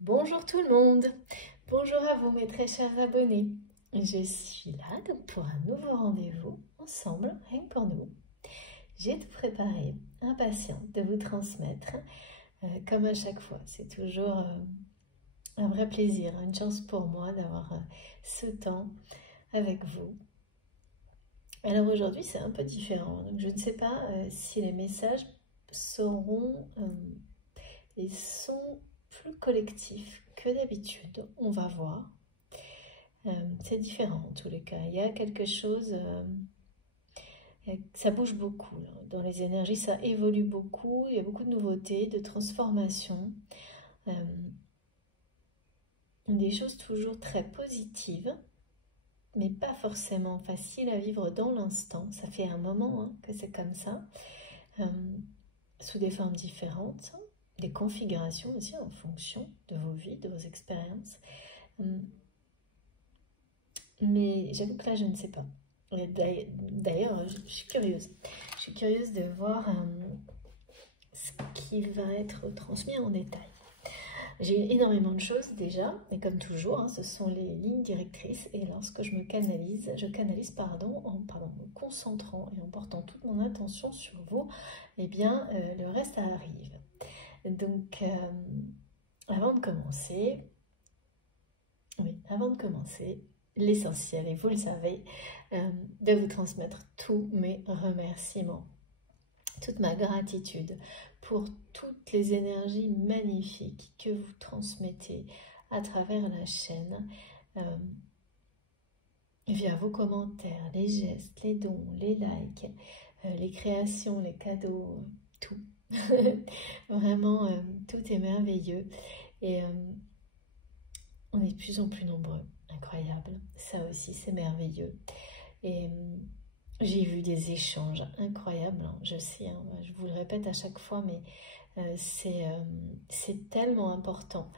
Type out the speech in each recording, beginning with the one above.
Bonjour tout le monde, bonjour à vous mes très chers abonnés. Je suis là donc pour un nouveau rendez-vous ensemble, rien que pour nous. J'ai tout préparé, impatiente de vous transmettre, comme à chaque fois. C'est toujours un vrai plaisir, une chance pour moi d'avoir ce temps avec vous. Alors aujourd'hui c'est un peu différent, donc je ne sais pas si les messages seront et sont plus collectifs que d'habitude. On va voir. C'est différent en tous les cas. Il y a quelque chose, ça bouge beaucoup là. Dans les énergies, ça évolue beaucoup. Il y a beaucoup de nouveautés, de transformations, euh, des choses toujours très positives, mais pas forcément faciles à vivre dans l'instant. Ça fait un moment que c'est comme ça, sous des formes différentes, des configurations aussi en fonction de vos vies, de vos expériences. Mais j'avoue que là, je ne sais pas. D'ailleurs, je suis curieuse. Je suis curieuse de voir ce qui va être transmis en détail. J'ai énormément de choses déjà, et comme toujours, ce sont les lignes directrices. Et lorsque je canalise, en me concentrant et en portant toute mon attention sur vous, eh bien, le reste arrive. Donc, avant de commencer, l'essentiel, et vous le savez, de vous transmettre tous mes remerciements, toute ma gratitude pour toutes les énergies magnifiques que vous transmettez à travers la chaîne, via vos commentaires, les gestes, les dons, les likes, les créations, les cadeaux, tout. Vraiment, tout est merveilleux et on est de plus en plus nombreux. Incroyable, ça aussi c'est merveilleux. Et j'ai vu des échanges incroyables, je sais, je vous le répète à chaque fois, mais c'est tellement important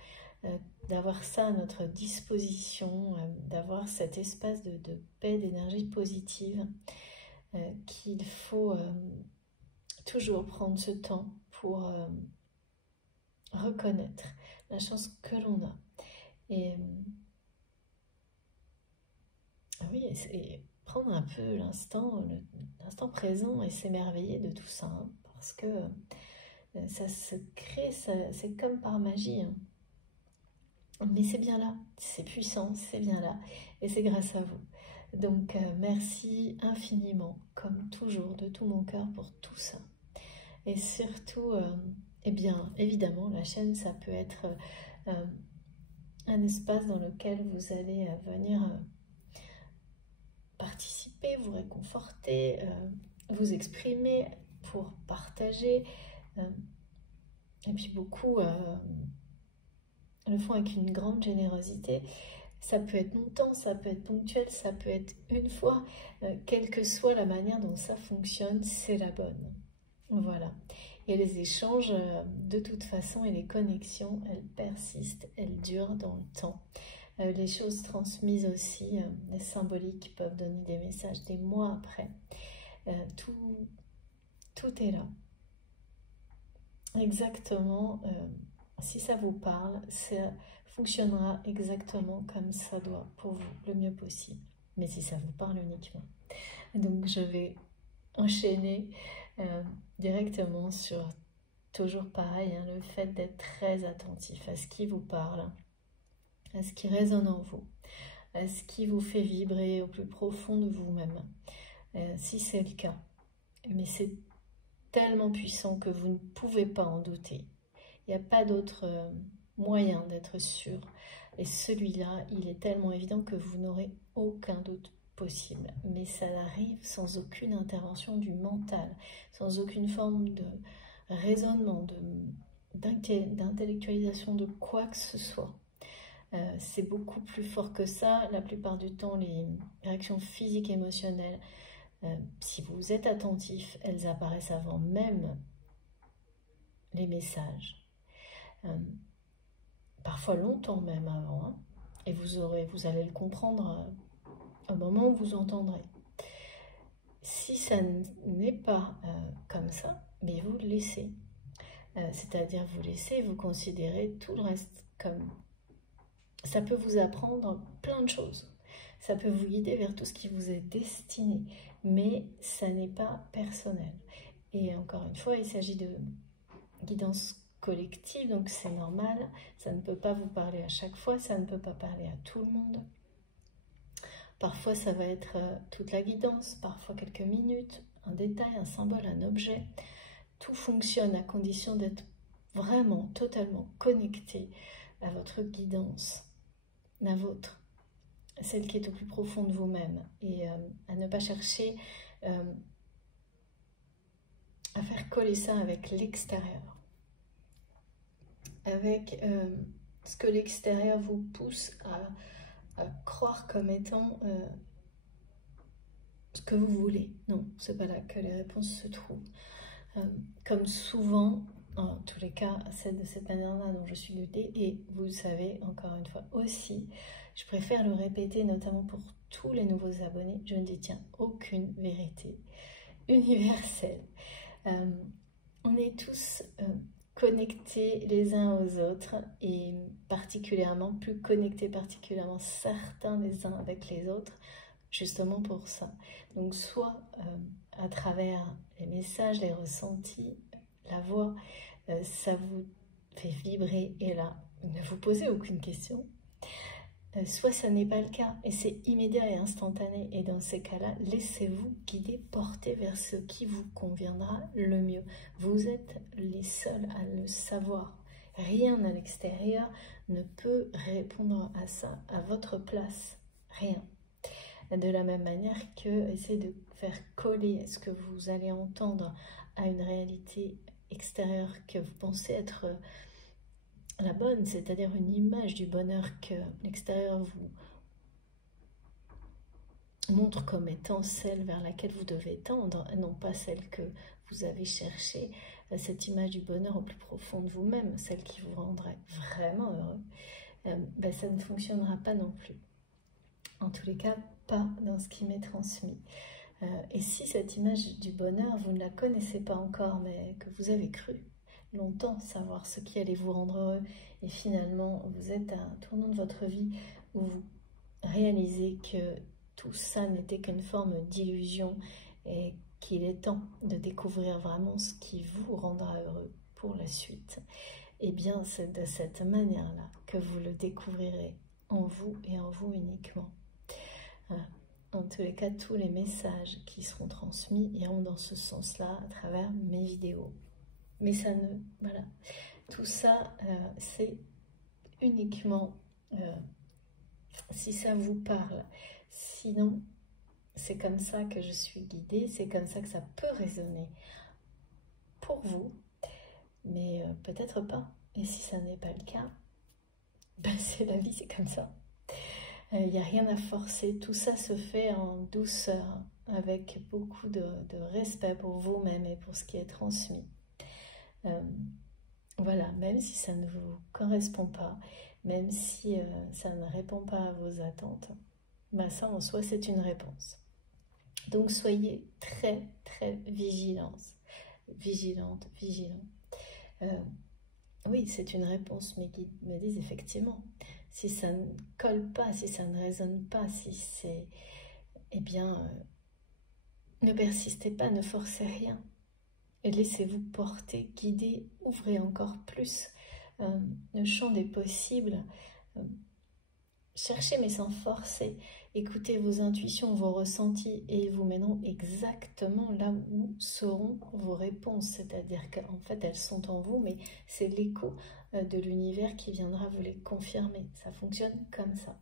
d'avoir ça à notre disposition, d'avoir cet espace de paix, d'énergie positive, qu'il faut toujours prendre ce temps pour reconnaître la chance que l'on a. Et oui, et prendre un peu l'instant présent et s'émerveiller de tout ça, parce que ça se crée, c'est comme par magie. Mais c'est bien là, c'est puissant, c'est bien là, et c'est grâce à vous. Donc merci infiniment, comme toujours, de tout mon cœur pour tout ça. Et surtout, eh bien, évidemment, la chaîne, ça peut être un espace dans lequel vous allez venir participer, vous réconforter, vous exprimer, pour partager. Et puis beaucoup le font avec une grande générosité. Ça peut être longtemps, ça peut être ponctuel, ça peut être une fois. Quelle que soit la manière dont ça fonctionne, c'est la bonne. Voilà. Et les échanges, de toute façon, et les connexions, elles persistent, elles durent dans le temps. Les choses transmises aussi, les symboliques peuvent donner des messages des mois après. Tout est là. Exactement, si ça vous parle, ça fonctionnera exactement comme ça doit pour vous, le mieux possible. Mais si ça vous parle uniquement. Donc je vais enchaîner directement sur, toujours pareil, le fait d'être très attentif à ce qui vous parle, à ce qui résonne en vous, à ce qui vous fait vibrer au plus profond de vous-même, si c'est le cas. Mais c'est tellement puissant que vous ne pouvez pas en douter. Il n'y a pas d'autre moyen d'être sûr. Et celui-là, il est tellement évident que vous n'aurez aucun doute possible. Mais ça arrive sans aucune intervention du mental, sans aucune forme de raisonnement, d'intellectualisation de quoi que ce soit. C'est beaucoup plus fort que ça. La plupart du temps, les réactions physiques et émotionnelles, si vous êtes attentif, elles apparaissent avant même les messages. Parfois longtemps même avant, et vous allez le comprendre au moment où vous entendrez. Si ça n'est pas comme ça, mais vous le laissez. c'est-à-dire vous laisser, vous considérer tout le reste comme... Ça peut vous apprendre plein de choses, ça peut vous guider vers tout ce qui vous est destiné, mais ça n'est pas personnel. Et encore une fois, il s'agit de guidance collective, donc c'est normal, ça ne peut pas vous parler à chaque fois, ça ne peut pas parler à tout le monde. Parfois ça va être toute la guidance, parfois quelques minutes, un détail, un symbole, un objet. Tout fonctionne à condition d'être vraiment totalement connecté à votre guidance, la vôtre, celle qui est au plus profond de vous-même, et à ne pas chercher à faire coller ça avec l'extérieur, avec ce que l'extérieur vous pousse à croire comme étant ce que vous voulez. Non, c'est pas là que les réponses se trouvent. Comme souvent, en tous les cas, c'est de cette manière-là dont je suis guidée, et vous le savez, encore une fois aussi, je préfère le répéter, notamment pour tous les nouveaux abonnés, je ne détiens aucune vérité universelle. On est tous connectés les uns aux autres, et particulièrement, plus connectés particulièrement certains les uns avec les autres, justement pour ça. Donc soit à travers les messages, les ressentis, la voix, ça vous fait vibrer, et là, ne vous posez aucune question. Soit ça n'est pas le cas, et c'est immédiat et instantané, et dans ces cas-là, laissez-vous guider, porter vers ce qui vous conviendra le mieux. Vous êtes les seuls à le savoir. Rien à l'extérieur ne peut répondre à ça à votre place. Rien. De la même manière que essayer de faire coller ce que vous allez entendre à une réalité extérieure que vous pensez être la bonne, c'est-à-dire une image du bonheur que l'extérieur vous montre comme étant celle vers laquelle vous devez tendre, non pas celle que vous avez cherchée, cette image du bonheur au plus profond de vous-même, celle qui vous rendrait vraiment heureux, ça ne fonctionnera pas non plus. En tous les cas, pas dans ce qui m'est transmis. Et si cette image du bonheur, vous ne la connaissez pas encore, mais que vous avez cru longtemps savoir ce qui allait vous rendre heureux, et finalement vous êtes à un tournant de votre vie où vous réalisez que tout ça n'était qu'une forme d'illusion, et qu'il est temps de découvrir vraiment ce qui vous rendra heureux pour la suite, et bien c'est de cette manière-là que vous le découvrirez en vous et en vous uniquement. En tous les cas, tous les messages qui seront transmis iront dans ce sens-là à travers mes vidéos. Mais ça ne... Voilà. Tout ça, c'est uniquement si ça vous parle. Sinon, c'est comme ça que je suis guidée, c'est comme ça que ça peut résonner pour vous, mais peut-être pas. Et si ça n'est pas le cas, c'est la vie, c'est comme ça. Il n'y a rien à forcer, tout ça se fait en douceur, avec beaucoup de respect pour vous-même et pour ce qui est transmis. Voilà, même si ça ne vous correspond pas, même si ça ne répond pas à vos attentes, ça en soi c'est une réponse. Donc soyez très très vigilante. Oui, c'est une réponse, mes guides me disent effectivement, si ça ne colle pas, si ça ne résonne pas, si c'est... Eh bien, ne persistez pas, ne forcez rien. Et laissez-vous porter, guider, ouvrez encore plus le champ des possibles. Cherchez mais sans forcer. Écoutez vos intuitions, vos ressentis, et ils vous mèneront exactement là où seront vos réponses. C'est-à-dire qu'en fait, elles sont en vous, mais c'est l'écho de l'univers qui viendra vous les confirmer. Ça fonctionne comme ça.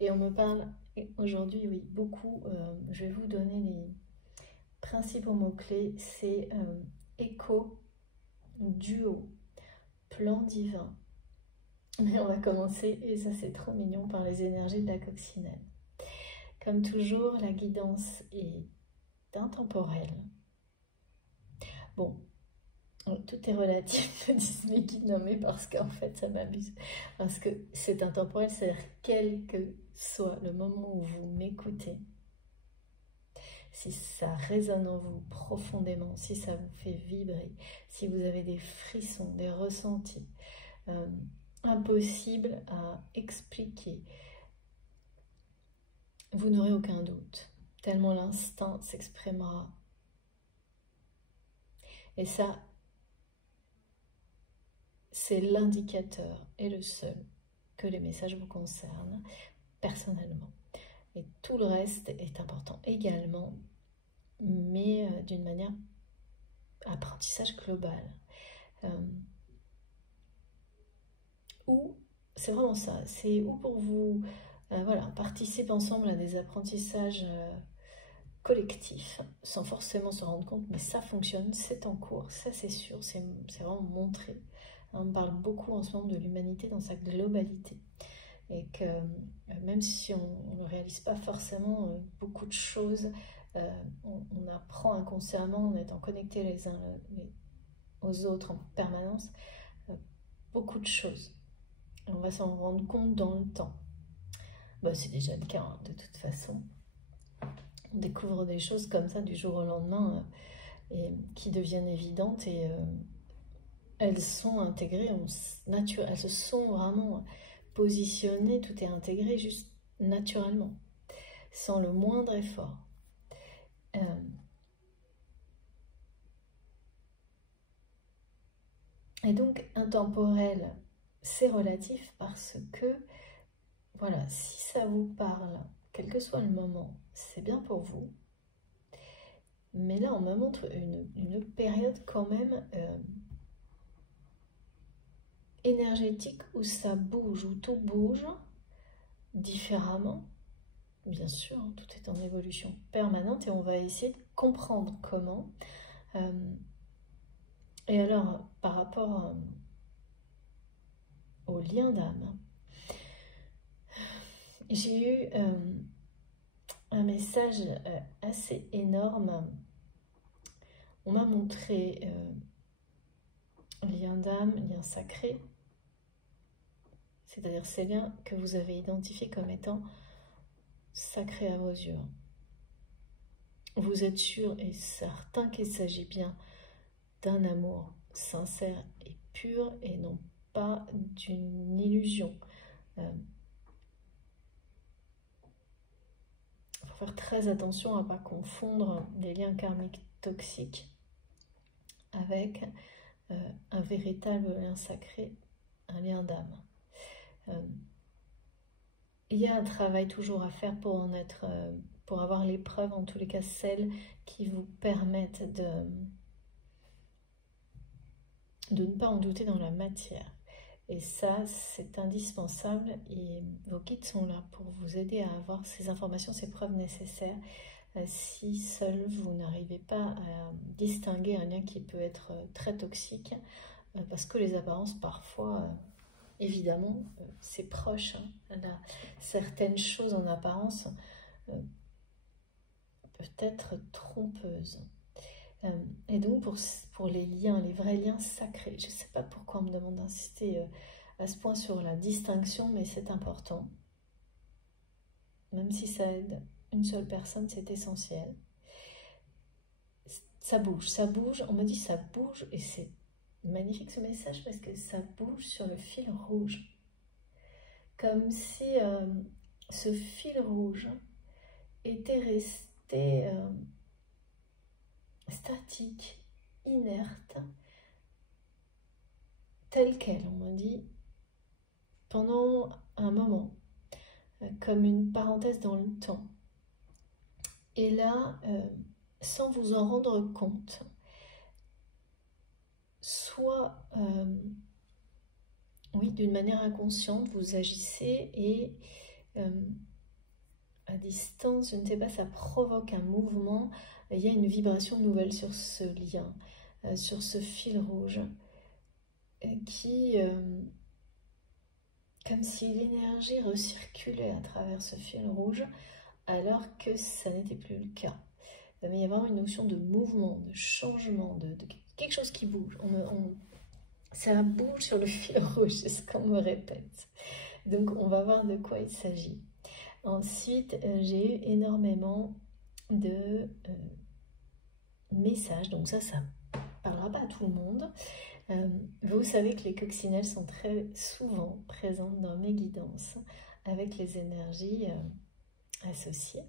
Et on me parle aujourd'hui, oui, beaucoup. Je vais vous donner les principaux mots-clés. C'est écho, duo, plan divin. Mais on va commencer, et ça c'est trop mignon, par les énergies de la coccinelle. Comme toujours, la guidance est intemporelle. Bon, tout est relatif, me disent mes guides, non mais parce qu'en fait ça m'amuse. Parce que c'est intemporel, c'est-à-dire quel que soit le moment où vous m'écoutez, si ça résonne en vous profondément, si ça vous fait vibrer, si vous avez des frissons, des ressentis, impossible à expliquer, vous n'aurez aucun doute, tellement l'instinct s'exprimera. Et ça, c'est l'indicateur et le seul que les messages vous concernent personnellement. Et tout le reste est important également, mais d'une manière apprentissage global. Ou, c'est vraiment ça, c'est où pour vous, voilà, participer ensemble à des apprentissages collectifs, sans forcément se rendre compte, mais ça fonctionne, c'est en cours, ça c'est sûr, c'est vraiment montré. On parle beaucoup en ce moment de l'humanité dans sa globalité. Et que même si on ne réalise pas forcément beaucoup de choses, on apprend inconsciemment en étant connectés les uns aux autres en permanence, beaucoup de choses. Et on va s'en rendre compte dans le temps. Bah, c'est déjà le cas, hein, de toute façon. On découvre des choses comme ça du jour au lendemain et qui deviennent évidentes et elles sont intégrées, elles se sont vraiment positionnées, tout est intégré juste naturellement, sans le moindre effort. Et donc, intemporel, c'est relatif parce que, voilà, si ça vous parle, quel que soit le moment, c'est bien pour vous. Mais là, on me montre une période quand même énergétique où ça bouge, où tout bouge différemment. Bien sûr, hein, tout est en évolution permanente et on va essayer de comprendre comment. Et alors, par rapport au lien d'âme, j'ai eu un message assez énorme. On m'a montré lien d'âme, lien sacré, c'est-à-dire ces liens que vous avez identifiés comme étant sacrés à vos yeux. Vous êtes sûr et certain qu'il s'agit bien d'un amour sincère et pur et non pas d'une illusion. Il faut faire très attention à ne pas confondre des liens karmiques toxiques avec un véritable lien sacré, un lien d'âme. Il y a un travail toujours à faire pour en être, pour avoir les preuves, en tous les cas celles qui vous permettent de ne pas en douter dans la matière. Et ça, c'est indispensable et vos guides sont là pour vous aider à avoir ces informations, ces preuves nécessaires si seul vous n'arrivez pas à distinguer un lien qui peut être très toxique parce que les apparences parfois, évidemment, c'est proche. Là, certaines choses en apparence peuvent être trompeuses. Et donc pour les liens, les vrais liens sacrés, je ne sais pas pourquoi on me demande d'insister à ce point sur la distinction, mais c'est important. Même si ça aide une seule personne, c'est essentiel. Ça bouge, on me dit ça bouge, et c'est magnifique ce message parce que ça bouge sur le fil rouge. Comme si ce fil rouge était resté statique, inerte, tel quel, on m'a dit, pendant un moment, comme une parenthèse dans le temps. Et là, sans vous en rendre compte, soit, oui, d'une manière inconsciente, vous agissez et à distance, je ne sais pas, ça provoque un mouvement, il y a une vibration nouvelle sur ce lien, sur ce fil rouge, qui, comme si l'énergie recirculait à travers ce fil rouge, alors que ça n'était plus le cas. Mais il y a vraiment une notion de mouvement, de changement, de quelque chose qui bouge. Ça bouge sur le fil rouge, c'est ce qu'on me répète. Donc on va voir de quoi il s'agit. Ensuite, j'ai eu énormément de messages. Donc ça parlera pas à tout le monde. Vous savez que les coccinelles sont très souvent présentes dans mes guidances avec les énergies associées.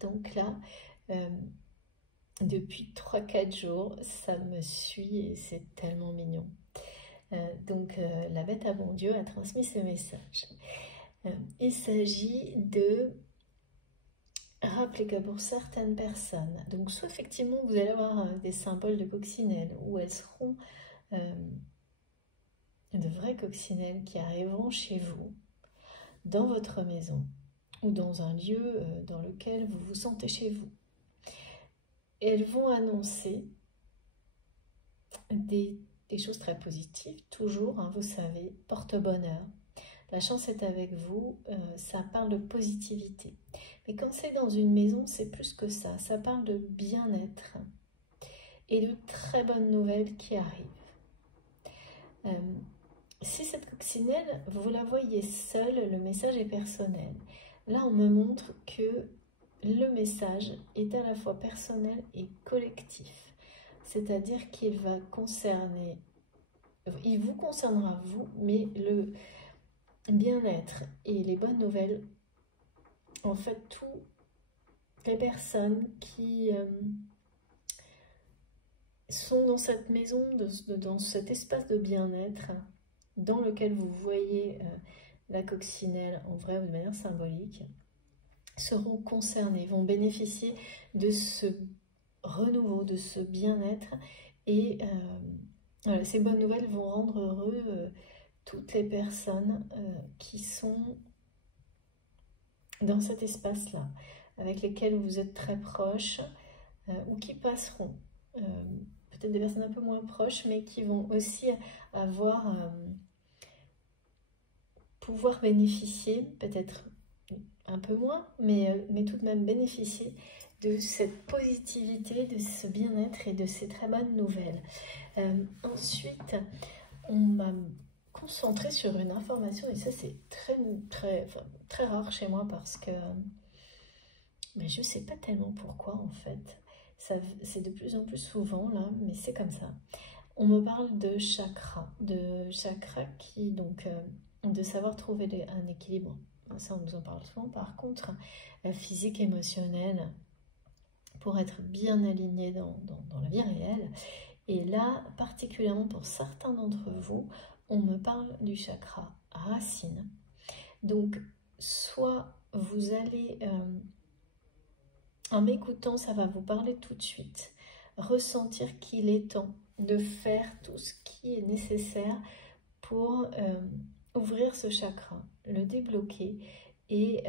Donc là, depuis 3-4 jours, ça me suit et c'est tellement mignon. Donc la bête à bon Dieu a transmis ce message. Il s'agit de rappeler que pour certaines personnes, donc soit effectivement vous allez avoir des symboles de coccinelle, ou elles seront de vraies coccinelles qui arriveront chez vous, dans votre maison, ou dans un lieu dans lequel vous vous sentez chez vous. Et elles vont annoncer des choses très positives, toujours, hein, vous savez, porte-bonheur. La chance est avec vous, ça parle de positivité. Mais quand c'est dans une maison, c'est plus que ça. Ça parle de bien-être et de très bonnes nouvelles qui arrivent. Si cette coccinelle, vous la voyez seule, le message est personnel. Là, on me montre que le message est à la fois personnel et collectif. C'est-à-dire qu'il va concerner, il vous concernera vous, mais le bien-être et les bonnes nouvelles, en fait, toutes les personnes qui sont dans cette maison, dans cet espace de bien-être, dans lequel vous voyez la coccinelle en vrai ou de manière symbolique, seront concernés, vont bénéficier de ce renouveau, de ce bien-être, et voilà, ces bonnes nouvelles vont rendre heureux toutes les personnes qui sont dans cet espace-là, avec lesquelles vous êtes très proches ou qui passeront. Peut-être des personnes un peu moins proches, mais qui vont aussi avoir pouvoir bénéficier, peut-être un peu moins, mais tout de même bénéficier de cette positivité, de ce bien-être et de ces très bonnes nouvelles. Ensuite, on m'a concentré sur une information, et ça c'est très rare chez moi parce que mais je ne sais pas tellement pourquoi en fait. C'est de plus en plus souvent là, mais c'est comme ça. On me parle de chakras qui donc de savoir trouver un équilibre. Ça on nous en parle souvent. Par contre, physique, émotionnel, pour être bien aligné dans la vie réelle. Et là, particulièrement pour certains d'entre vous, on me parle du chakra racine. Donc, soit vous allez, en m'écoutant, ça va vous parler tout de suite, ressentir qu'il est temps de faire tout ce qui est nécessaire pour ouvrir ce chakra, le débloquer et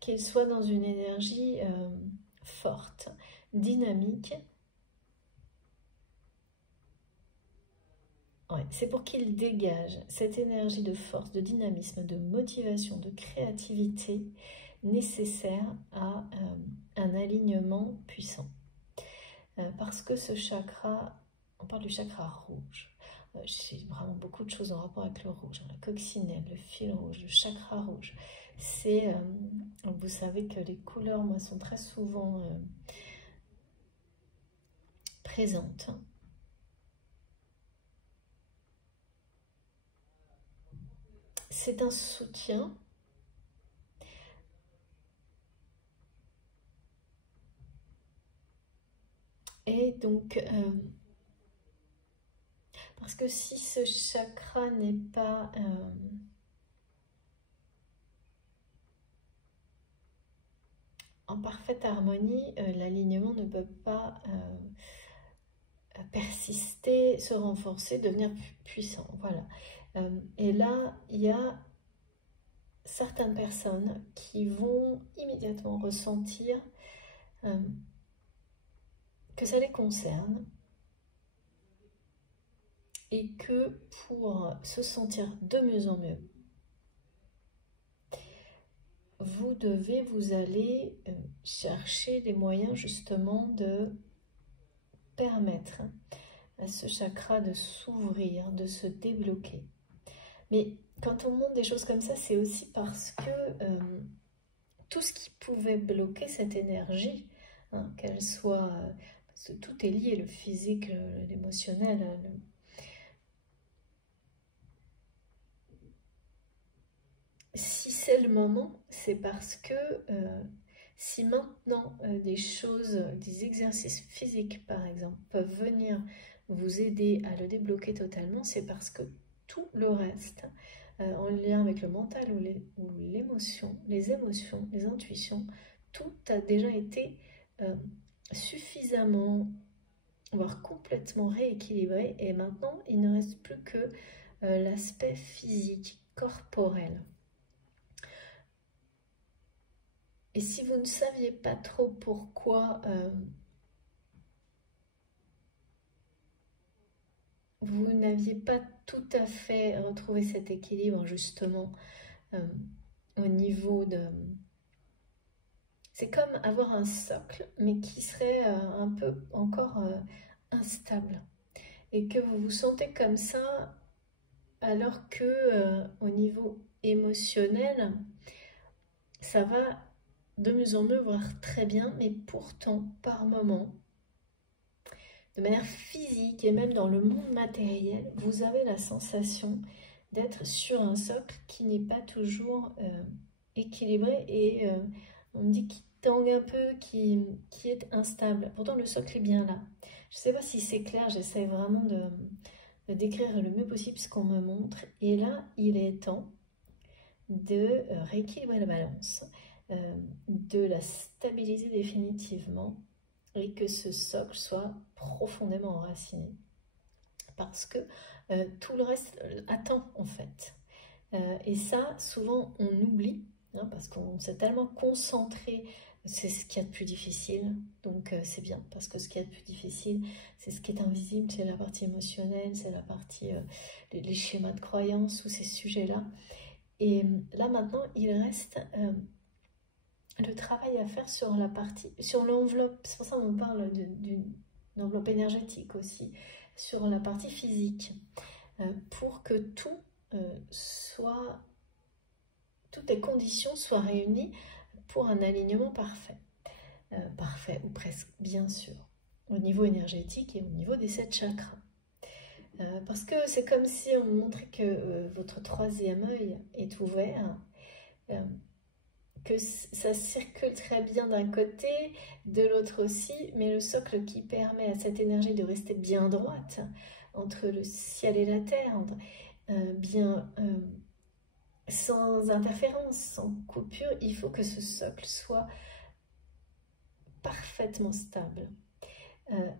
qu'il soit dans une énergie forte, dynamique. Ouais, c'est pour qu'il dégage cette énergie de force, de dynamisme, de motivation, de créativité nécessaire à un alignement puissant. Parce que ce chakra, on parle du chakra rouge. J'ai vraiment beaucoup de choses en rapport avec le rouge, la coccinelle, le fil rouge, le chakra rouge. C'est, vous savez que les couleurs, moi, sont très souvent présentes. C'est un soutien. Et donc, parce que si ce chakra n'est pas en parfaite harmonie, l'alignement ne peut pas persister, se renforcer, devenir puissant. Voilà. Et là, il y a certaines personnes qui vont immédiatement ressentir que ça les concerne et que pour se sentir de mieux en mieux, vous allez chercher des moyens justement de permettre à ce chakra de s'ouvrir, de se débloquer. Mais quand on montre des choses comme ça, c'est aussi parce que tout ce qui pouvait bloquer cette énergie, hein, qu'elle soit... parce que tout est lié, le physique, l'émotionnel. Si c'est le moment, c'est parce que si maintenant des choses, des exercices physiques par exemple, peuvent venir vous aider à le débloquer totalement, c'est parce que tout le reste, en lien avec le mental ou l'émotion, les émotions, les intuitions, tout a déjà été suffisamment, voire complètement rééquilibré, et maintenant il ne reste plus que l'aspect physique, corporel. Et si vous ne saviez pas trop pourquoi vous n'aviez pas tout à fait retrouvé cet équilibre justement au niveau de... C'est comme avoir un socle, mais qui serait un peu encore instable. Et que vous vous sentez comme ça, alors que au niveau émotionnel, ça va de mieux en mieux, voire très bien, mais pourtant, par moments, de manière physique et même dans le monde matériel, vous avez la sensation d'être sur un socle qui n'est pas toujours équilibré et on me dit qu'il tangue un peu, qui est instable. Pourtant, le socle est bien là. Je ne sais pas si c'est clair, j'essaie vraiment de décrire le mieux possible ce qu'on me montre. Et là, il est temps de rééquilibrer la balance, de la stabiliser définitivement et que ce socle soit profondément enraciné. Parce que tout le reste attend en fait. Et ça, souvent, on oublie, hein, parce qu'on s'est tellement concentré, c'est ce qu'il y a de plus difficile, donc c'est bien, parce que ce qu'il y a de plus difficile, c'est ce qui est invisible, c'est la partie émotionnelle, c'est la partie, les schémas de croyance ou ces sujets-là. Et là, maintenant, il reste le travail à faire sur la partie, sur l'enveloppe, c'est pour ça qu'on parle d'une enveloppe énergétique aussi, sur la partie physique, pour que tout soit, toutes les conditions soient réunies pour un alignement parfait. Parfait ou presque, bien sûr, au niveau énergétique et au niveau des 7 chakras. Parce que c'est comme si on montrait que votre troisième œil est ouvert, que ça circule très bien d'un côté, de l'autre aussi, mais le socle qui permet à cette énergie de rester bien droite entre le ciel et la terre, sans interférence, sans coupure, il faut que ce socle soit parfaitement stable.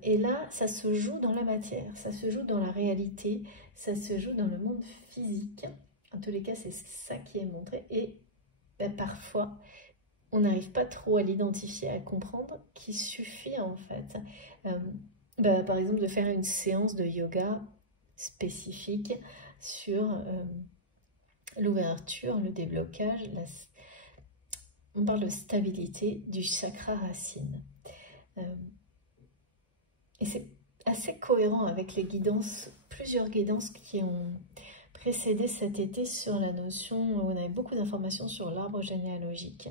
Et là, ça se joue dans la matière, ça se joue dans la réalité, ça se joue dans le monde physique. En tous les cas, c'est ça qui est montré. Et parfois, on n'arrive pas trop à l'identifier, à comprendre qu'il suffit en fait, par exemple, de faire une séance de yoga spécifique sur l'ouverture, le déblocage, on parle de stabilité du chakra racine. Et c'est assez cohérent avec les guidances, plusieurs guidances qui ont précédé cet été sur la notion, où on avait beaucoup d'informations sur l'arbre généalogique.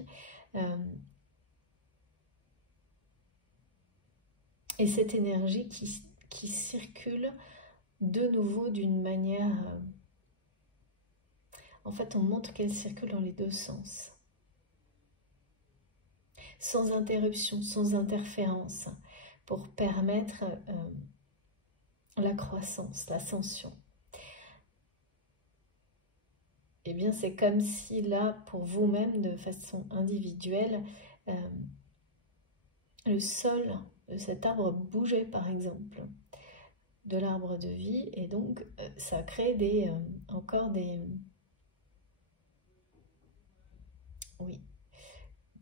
Et cette énergie qui circule de nouveau d'une manière... en fait, on montre qu'elle circule dans les deux sens. Sans interruption, sans interférence, pour permettre la croissance, l'ascension. Eh bien, c'est comme si là, pour vous-même, de façon individuelle, le sol de cet arbre bougeait, par exemple, de l'arbre de vie, et donc ça crée encore des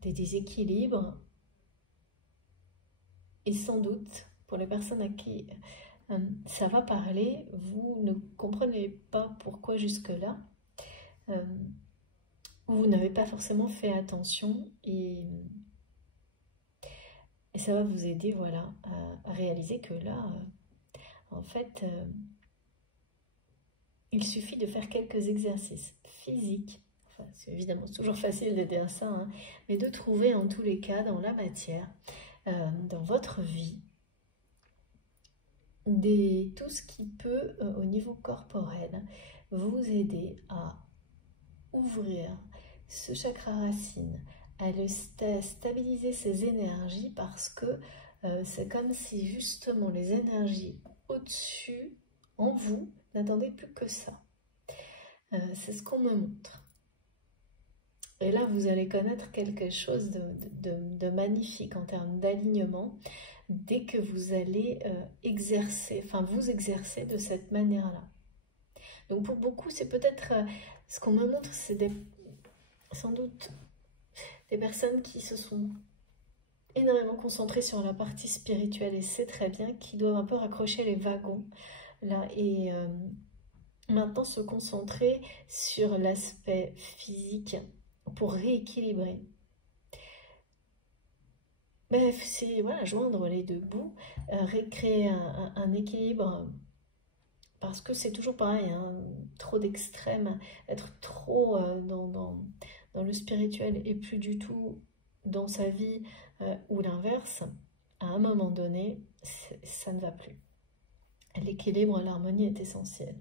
déséquilibres, et sans doute, pour les personnes à qui ça va parler, vous ne comprenez pas pourquoi jusque-là, vous n'avez pas forcément fait attention, et ça va vous aider, voilà, à réaliser que là, en fait, il suffit de faire quelques exercices physiques, enfin, c'est évidemment toujours facile d'aider à ça, hein, mais de trouver en tous les cas dans la matière, dans votre vie, tout ce qui peut, au niveau corporel, vous aider à ouvrir ce chakra racine, à le stabiliser ses énergies, parce que c'est comme si justement les énergies au-dessus, en vous, n'attendaient plus que ça. C'est ce qu'on me montre. Et là, vous allez connaître quelque chose de magnifique en termes d'alignement dès que vous allez exercer, enfin vous exercer de cette manière-là. Donc pour beaucoup, c'est peut-être, ce qu'on me montre, c'est sans doute des personnes qui se sont énormément concentrées sur la partie spirituelle, et c'est très bien, qui doivent un peu raccrocher les wagons là et maintenant se concentrer sur l'aspect physique pour rééquilibrer. Bref, c'est voilà, joindre les deux bouts, recréer un équilibre, parce que c'est toujours pareil, hein, trop d'extrêmes, être trop dans le spirituel et plus du tout dans sa vie, ou l'inverse, à un moment donné, ça ne va plus. L'équilibre, l'harmonie est essentielle.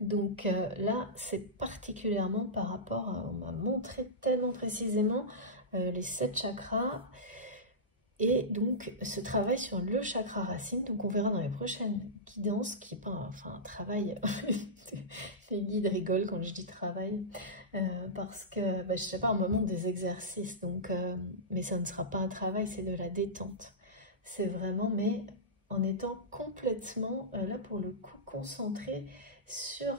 Donc là, c'est particulièrement par rapport, on m'a montré tellement précisément les 7 chakras, et donc ce travail sur le chakra racine. Donc on verra dans les prochaines guidances, qui n'est pas un travail, les guides rigolent quand je dis travail, parce que je sais pas, on me montre des exercices, donc, mais ça ne sera pas un travail, c'est de la détente. C'est vraiment, mais en étant complètement, là pour le coup, concentré sur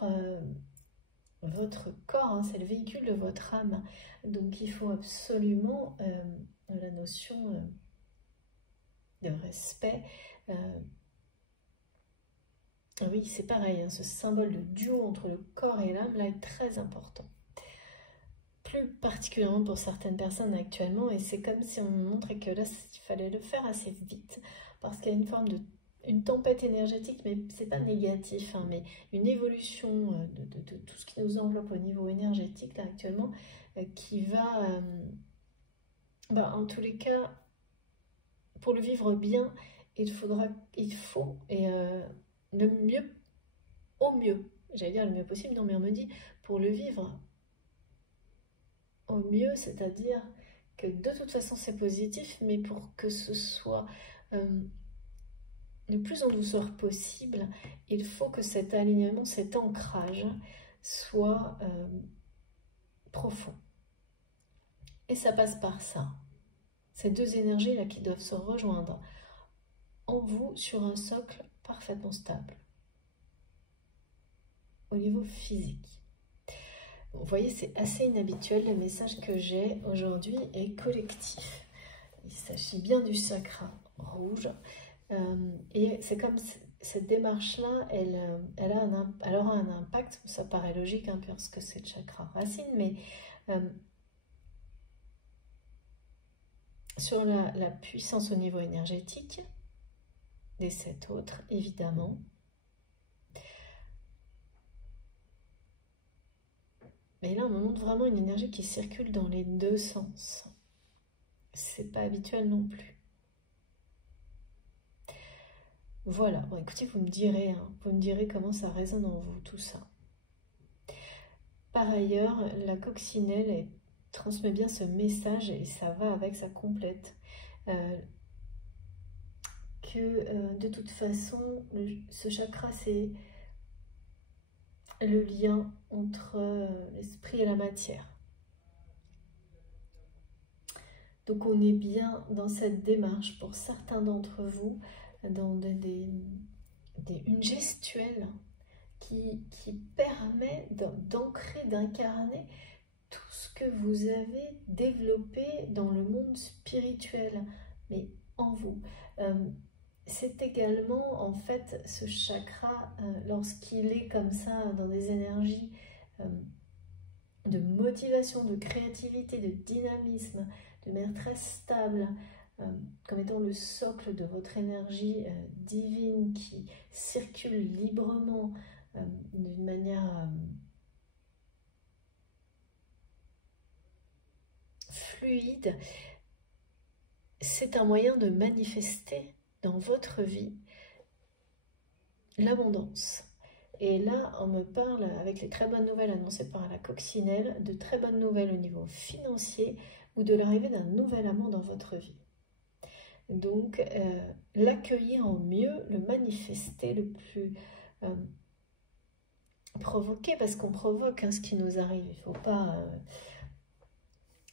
votre corps, hein, c'est le véhicule de votre âme. Donc il faut absolument la notion de respect. Oui, c'est pareil, hein, ce symbole de duo entre le corps et l'âme là est très important. Plus particulièrement pour certaines personnes actuellement, et c'est comme si on me montrait que là il fallait le faire assez vite, parce qu'il y a une forme de tempête énergétique, mais c'est pas négatif, hein, mais une évolution de tout ce qui nous enveloppe au niveau énergétique là actuellement, qui va, en tous les cas, pour le vivre bien, il faut, et le mieux, au mieux, j'allais dire le mieux possible, non, mais on me dit pour le vivre au mieux, c'est-à-dire que de toute façon c'est positif, mais pour que ce soit le plus en douceur possible, il faut que cet alignement, cet ancrage soit profond. Et ça passe par ça. Ces deux énergies-là qui doivent se rejoindre en vous sur un socle parfaitement stable au niveau physique. Vous voyez, c'est assez inhabituel, le message que j'ai aujourd'hui est collectif. Il s'agit bien du chakra rouge. Et c'est comme cette démarche-là, elle aura un impact, ça paraît logique, hein, parce que c'est le chakra racine, mais sur la puissance au niveau énergétique des 7 autres, évidemment. Mais là, on me montre vraiment une énergie qui circule dans les deux sens. C'est pas habituel non plus. Voilà, bon écoutez, vous me direz comment ça résonne en vous, tout ça. Par ailleurs, la coccinelle transmet bien ce message, et ça va avec, ça complète, que de toute façon, ce chakra, c'est le lien entre l'esprit et la matière. Donc on est bien dans cette démarche, pour certains d'entre vous, dans une gestuelle qui permet d'ancrer, d'incarner tout ce que vous avez développé dans le monde spirituel, mais en vous. C'est également, en fait, ce chakra, lorsqu'il est comme ça, dans des énergies de motivation, de créativité, de dynamisme, de manière très stable, comme étant le socle de votre énergie divine qui circule librement d'une manière fluide, c'est un moyen de manifester dans votre vie l'abondance. Et là, on me parle, avec les très bonnes nouvelles annoncées par la coccinelle, de très bonnes nouvelles au niveau financier ou de l'arrivée d'un nouvel amant dans votre vie. Donc, l'accueillir au mieux, le manifester le plus provoquer, parce qu'on provoque ce qui nous arrive. Il faut pas...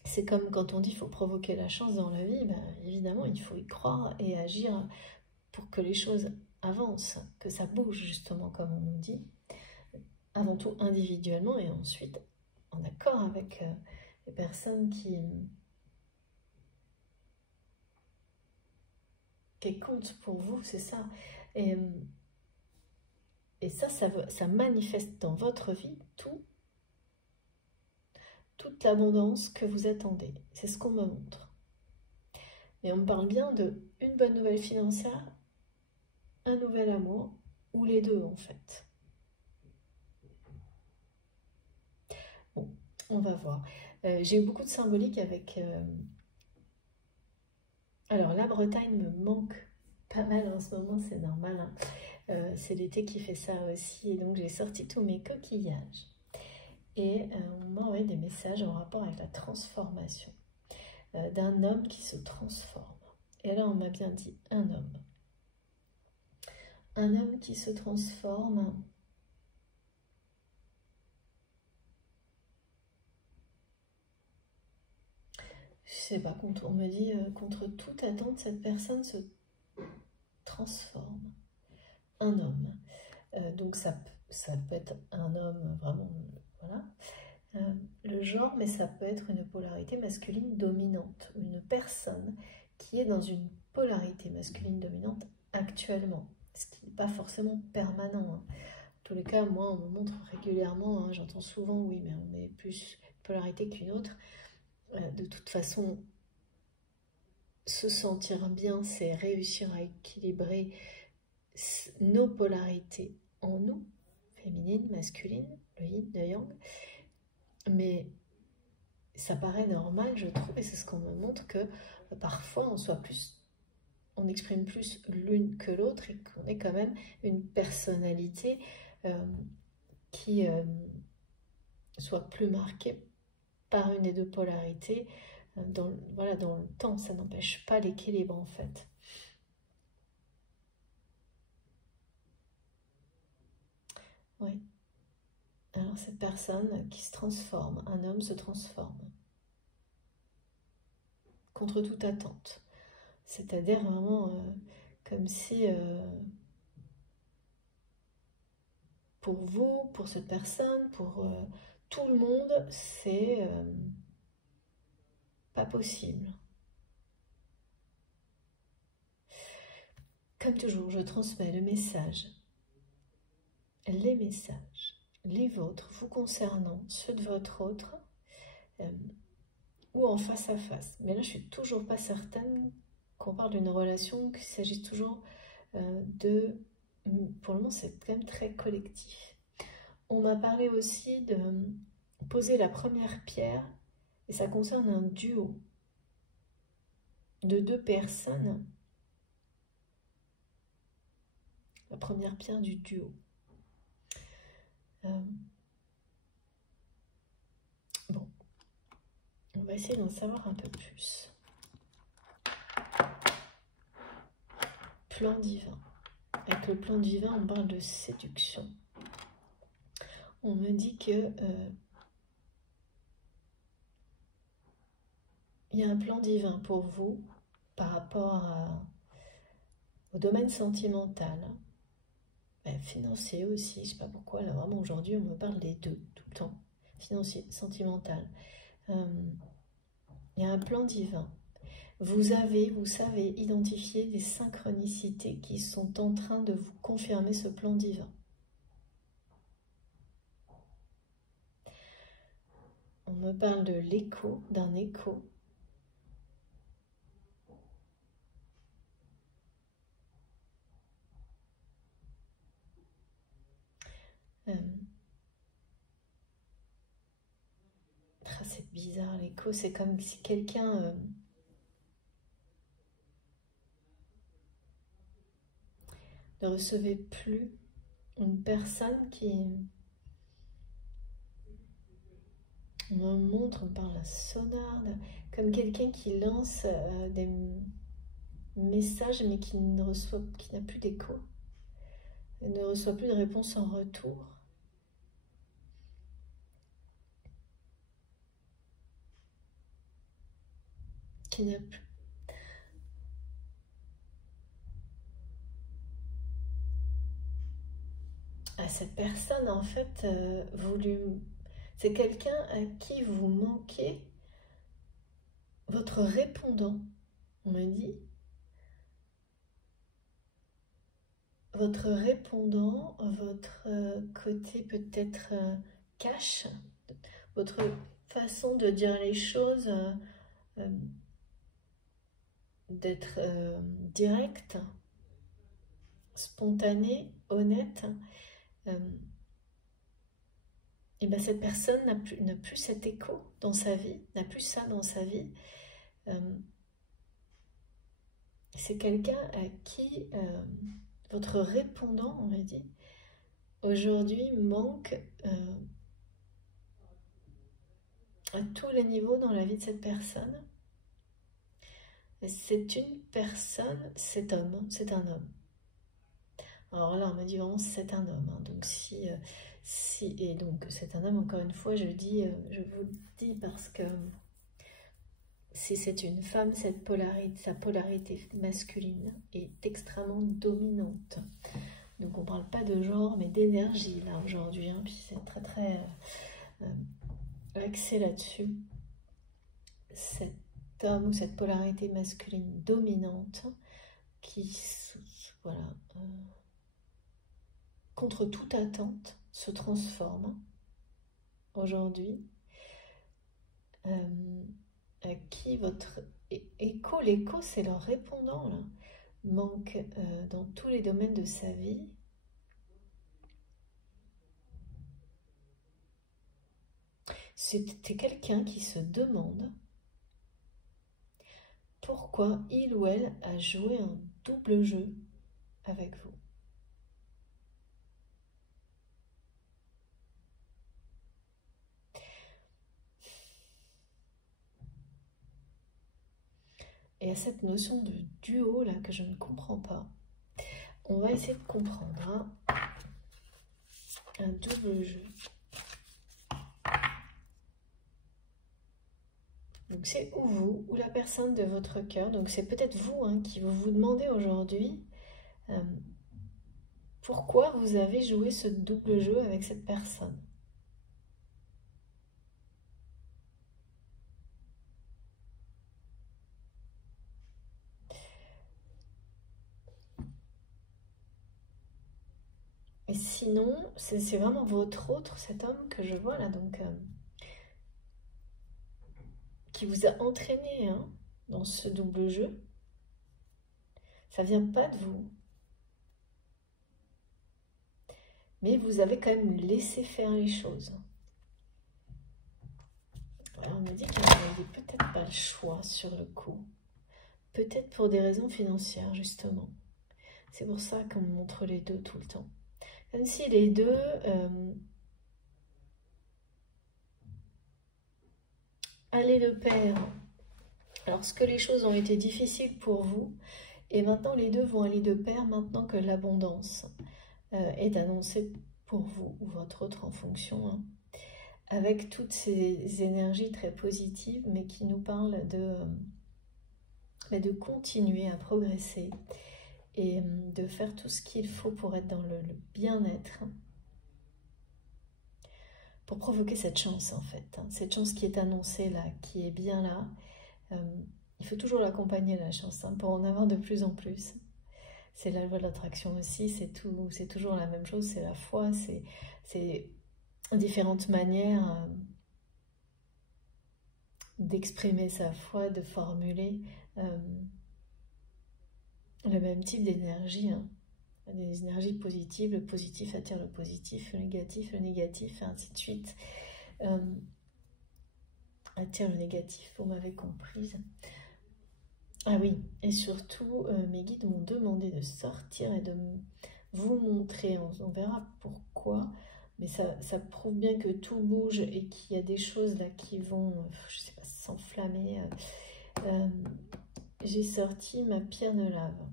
c'est comme quand on dit qu'il faut provoquer la chance dans la vie, ben, évidemment, il faut y croire et agir pour que les choses avancent, que ça bouge justement, comme on nous dit. Avant tout individuellement et ensuite en accord avec les personnes qui comptent pour vous, c'est ça. Et ça manifeste dans votre vie toute l'abondance que vous attendez. C'est ce qu'on me montre. Et on me parle bien de une bonne nouvelle financière, un nouvel amour, ou les deux en fait. Bon, on va voir. J'ai eu beaucoup de symbolique avec... Alors, la Bretagne me manque pas mal en ce moment, c'est normal. Hein. C'est l'été qui fait ça aussi. Et donc, j'ai sorti tous mes coquillages. Et on m'a envoyé des messages en rapport avec la transformation d'un homme qui se transforme. Et là, on m'a bien dit un homme. Un homme qui se transforme. Je sais pas, on me dit contre toute attente, cette personne se transforme. Un homme. Donc ça peut être un homme vraiment, voilà. Le genre, mais ça peut être une polarité masculine dominante, ou une personne qui est dans une polarité masculine dominante actuellement, ce qui n'est pas forcément permanent. Hein. En tous les cas, moi, on me montre régulièrement, hein, j'entends souvent, oui, mais on est plus polarité qu'une autre. De toute façon, se sentir bien, c'est réussir à équilibrer nos polarités en nous, féminine, masculine, le yin, le yang, mais ça paraît normal, je trouve, et c'est ce qu'on me montre, que parfois on exprime plus l'une que l'autre et qu'on est quand même une personnalité qui soit plus marquée par une des deux polarités dans le temps. Ça n'empêche pas l'équilibre en fait. Oui. Alors cette personne qui se transforme, un homme se transforme contre toute attente. C'est-à-dire vraiment comme si pour vous, pour cette personne, pour tout le monde, c'est pas possible. Comme toujours, je transmets le message, les messages, les vôtres, vous concernant, ceux de votre autre, ou en face à face. Mais là, je suis toujours pas certaine qu'on parle d'une relation, qu'il s'agisse toujours de... Pour le moment, c'est quand même très collectif. On m'a parlé aussi de poser la première pierre, et ça concerne un duo de deux personnes. La première pierre du duo. Bon, on va essayer d'en savoir un peu plus. Plan divin. Avec le plan divin, on parle de séduction. On me dit que il y a un plan divin pour vous par rapport au domaine sentimental, financier aussi, je ne sais pas pourquoi, là vraiment aujourd'hui on me parle des deux tout le temps, financier, sentimental. Il y a un plan divin. Vous savez identifier des synchronicités qui sont en train de vous confirmer ce plan divin. On me parle de l'écho, d'un écho. Ah, c'est bizarre, l'écho, c'est comme si quelqu'un ne recevait plus une personne qui me montre par la sonarde, comme quelqu'un qui lance des messages mais qui n'a plus d'écho, ne reçoit plus de réponse en retour. Qui n'a plus. Ah, cette personne, en fait, c'est quelqu'un à qui vous manquez votre répondant, on me dit. Votre répondant, votre côté peut-être cash, votre façon de dire les choses, euh, d'être direct, spontané, honnête, et bien cette personne n'a plus cet écho dans sa vie, n'a plus ça dans sa vie. C'est quelqu'un à qui votre répondant, on me dit, aujourd'hui manque à tous les niveaux dans la vie de cette personne. C'est une personne, c'est un homme. Alors là, on m'a dit vraiment c'est un homme. Hein. Donc et donc c'est un homme. Encore une fois, je vous le dis parce que si c'est une femme, sa polarité masculine est extrêmement dominante. Donc on parle pas de genre, mais d'énergie là aujourd'hui. Hein. Puis c'est très très axé là-dessus. Cet homme ou cette polarité masculine dominante qui, voilà, contre toute attente, se transforme aujourd'hui, à qui votre l'écho c'est leur répondant là, manque dans tous les domaines de sa vie. C'était quelqu'un qui se demande pourquoi il ou elle a joué un double jeu avec vous. Et à cette notion de duo là que je ne comprends pas, on va essayer de comprendre hein, un double jeu. Donc c'est ou vous ou la personne de votre cœur, donc c'est peut-être vous hein, qui vous demandez aujourd'hui pourquoi vous avez joué ce double jeu avec cette personne. Et sinon, c'est vraiment cet homme que je vois là, donc qui vous a entraîné hein, dans ce double jeu. Ça vient pas de vous. Mais vous avez quand même laissé faire les choses. Alors, on me dit qu'il n'avait peut-être pas le choix sur le coup. Peut-être pour des raisons financières, justement. C'est pour ça qu'on me montre les deux tout le temps. Comme si les deux allaient de pair. Lorsque les choses ont été difficiles pour vous, et maintenant les deux vont aller de pair maintenant que l'abondance est annoncée pour vous ou votre autre en fonction, hein, avec toutes ces énergies très positives, mais qui nous parlent de continuer à progresser et de faire tout ce qu'il faut pour être dans le bien-être, pour provoquer cette chance en fait, hein, cette chance qui est annoncée là, qui est bien là. Il faut toujours l'accompagner la chance hein, pour en avoir de plus en plus. C'est la loi de l'attraction aussi, c'est toujours la même chose, c'est la foi, c'est différentes manières d'exprimer sa foi, de formuler le même type d'énergie, hein. Des énergies positives, le positif attire le positif, le négatif, et ainsi de suite. attire le négatif, vous m'avez comprise. Ah oui, et surtout, mes guides m'ont demandé de sortir et de vous montrer, on verra pourquoi, mais ça prouve bien que tout bouge et qu'il y a des choses là qui vont, je sais pas, s'enflammer. J'ai sorti ma pierre de lave,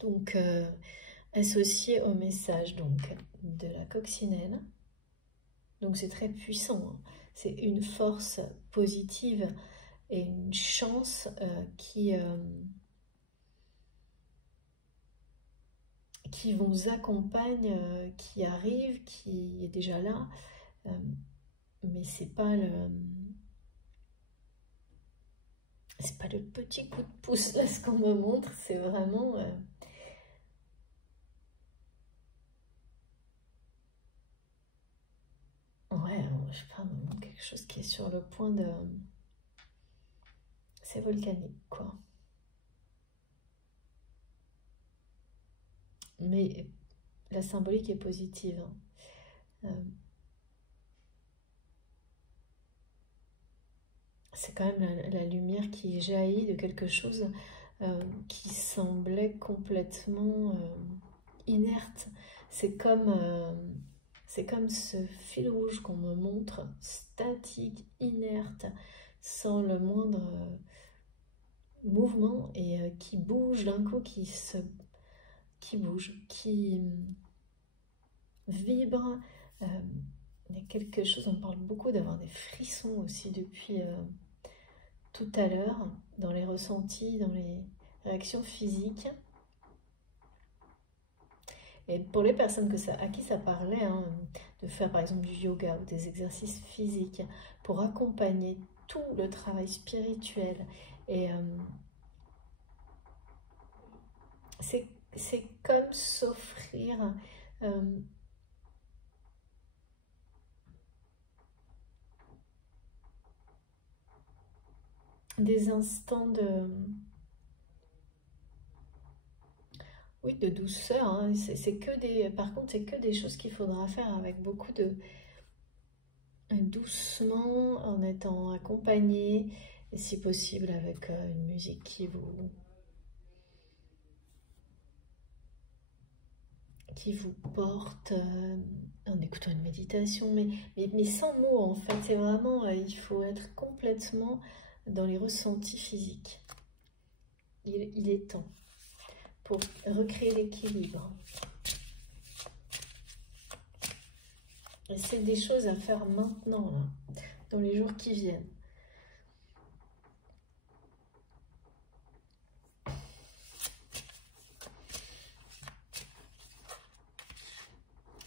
donc associée au message donc, de la coccinelle. Donc c'est très puissant, hein. C'est une force positive et une chance qui vous accompagne, qui arrive, qui est déjà là, mais c'est pas le petit coup de pouce là ce qu'on me montre, c'est vraiment ouais, je sais pas, on me montre quelque chose qui est sur le point de, c'est volcanique quoi, mais la symbolique est positive, hein. C'est quand même la lumière qui jaillit de quelque chose qui semblait complètement inerte. C'est comme ce fil rouge qu'on me montre, statique, inerte, sans le moindre mouvement et qui bouge d'un coup, qui bouge, qui vibre. Il y a quelque chose, on parle beaucoup d'avoir des frissons aussi depuis tout à l'heure, dans les ressentis, dans les réactions physiques. Et pour les personnes à qui ça parlait, hein, de faire par exemple du yoga ou des exercices physiques pour accompagner tout le travail spirituel. Et c'est comme s'offrir des instants de... Oui, de douceur, hein. Par contre, c'est que des choses qu'il faudra faire avec beaucoup de doucement, en étant accompagné, et si possible avec une musique qui vous porte, en écoutant une méditation, mais sans mots en fait. C'est vraiment, il faut être complètement dans les ressentis physiques. Il est temps pour recréer l'équilibre. Et c'est des choses à faire maintenant, là, dans les jours qui viennent.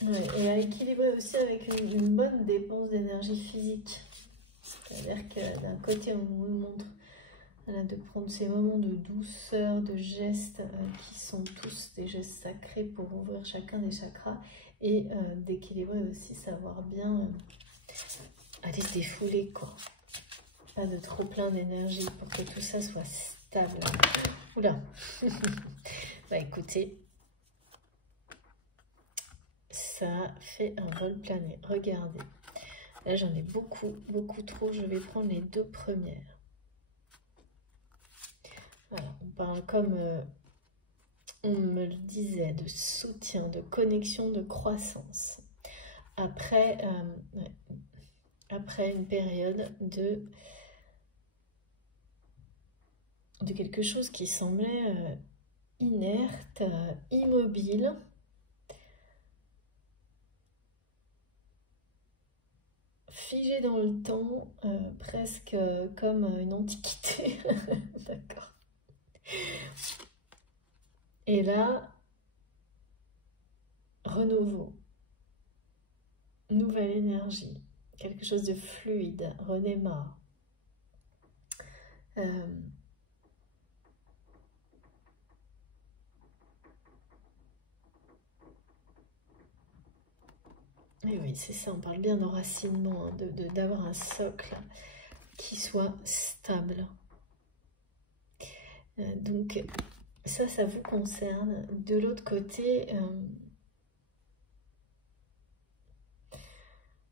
Ouais, et à équilibrer aussi avec une bonne dépense d'énergie physique. C'est-à-dire que d'un côté, on nous montre de prendre ces moments de douceur, de gestes qui sont tous des gestes sacrés pour ouvrir chacun des chakras, et d'équilibrer aussi, savoir bien aller se défouler, quoi. Pas de trop plein d'énergie pour que tout ça soit stable. Oula. Bah écoutez, ça fait un vol plané. Regardez. Là, j'en ai beaucoup, beaucoup trop. Je vais prendre les deux premières. Voilà, on parle comme on me le disait, de soutien, de connexion, de croissance. Après une période de quelque chose qui semblait inerte, immobile. Figé dans le temps, presque comme une antiquité. D'accord. Et là, renouveau, nouvelle énergie, quelque chose de fluide, redémarre. Et oui, c'est ça, on parle bien d'enracinement, hein, d'avoir un socle qui soit stable. Donc, ça vous concerne. De l'autre côté,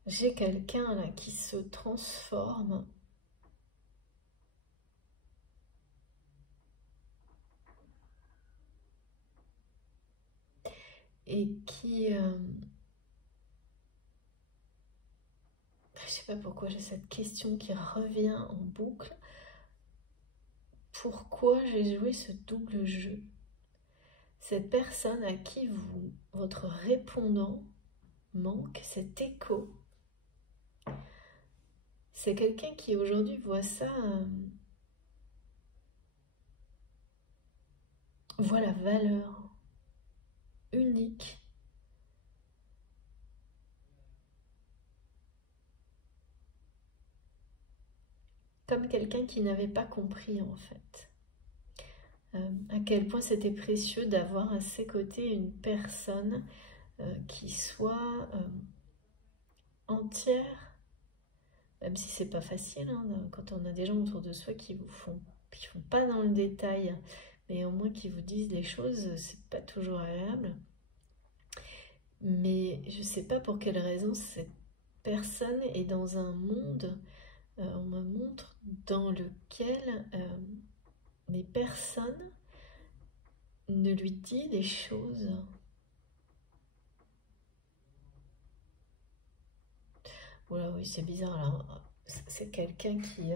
J'ai quelqu'un là qui se transforme et qui... je sais pas pourquoi j'ai cette question qui revient en boucle. Pourquoi j'ai joué ce double jeu? Cette personne à qui votre répondant manque, cet écho, c'est quelqu'un qui aujourd'hui voit ça, voit la valeur unique comme quelqu'un qui n'avait pas compris en fait à quel point c'était précieux d'avoir à ses côtés une personne qui soit entière, même si c'est pas facile hein, quand on a des gens autour de soi qui font pas dans le détail, mais au moins qui vous disent les choses, c'est pas toujours agréable. Mais je sais pas pour quelle raison cette personne est dans un monde, on me montre, dans lequel les personnes ne lui disent les choses. Voilà, oui, c'est bizarre. Alors, c'est quelqu'un qui...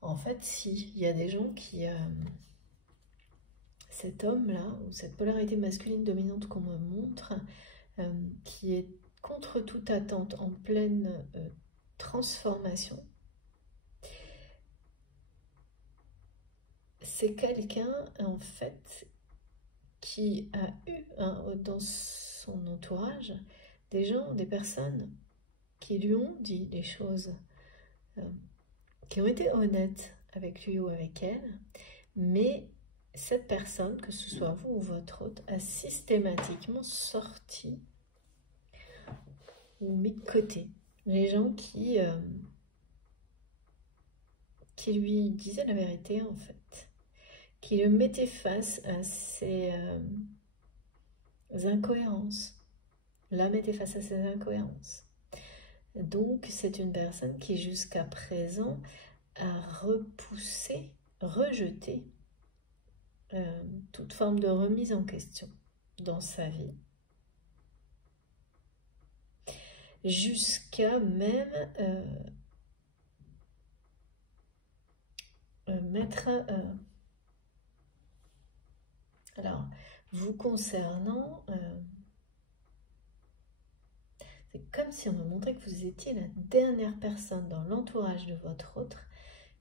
en fait, si, il y a des gens qui... cet homme-là, ou cette polarité masculine dominante qu'on me montre, qui est contre toute attente, en pleine transformation, c'est quelqu'un, en fait, qui a eu dans son entourage des gens, des personnes qui lui ont dit des choses, qui ont été honnêtes avec lui ou avec elle, mais cette personne, que ce soit vous ou votre hôte, a systématiquement sorti ou mis de côté les gens qui lui disaient la vérité en fait, qui le mettaient face à ses incohérences, la mettait face à ses incohérences. Donc c'est une personne qui jusqu'à présent a repoussé, rejeté toute forme de remise en question dans sa vie, jusqu'à même mettre... alors, vous concernant, c'est comme si on me montrait que vous étiez la dernière personne dans l'entourage de votre autre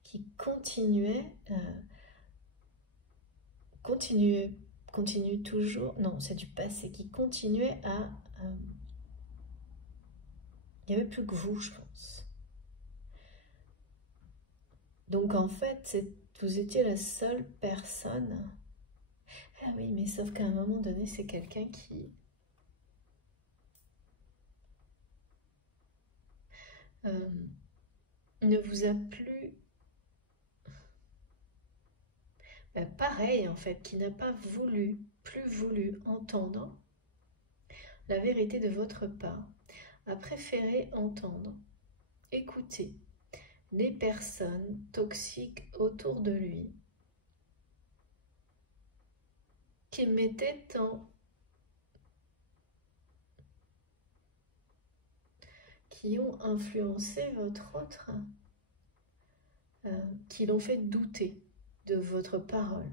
qui continuait, continue toujours, non, c'est du passé, qui continuait à... il n'y avait plus que vous, je pense. Donc en fait, vous étiez la seule personne... Ah oui, mais sauf qu'à un moment donné, c'est quelqu'un qui... ne vous a plus... pareil en fait, qui n'a pas plus voulu entendre la vérité de votre part, a préféré entendre, écouter les personnes toxiques autour de lui qui mettaient qui ont influencé votre autre, qui l'ont fait douter de votre parole.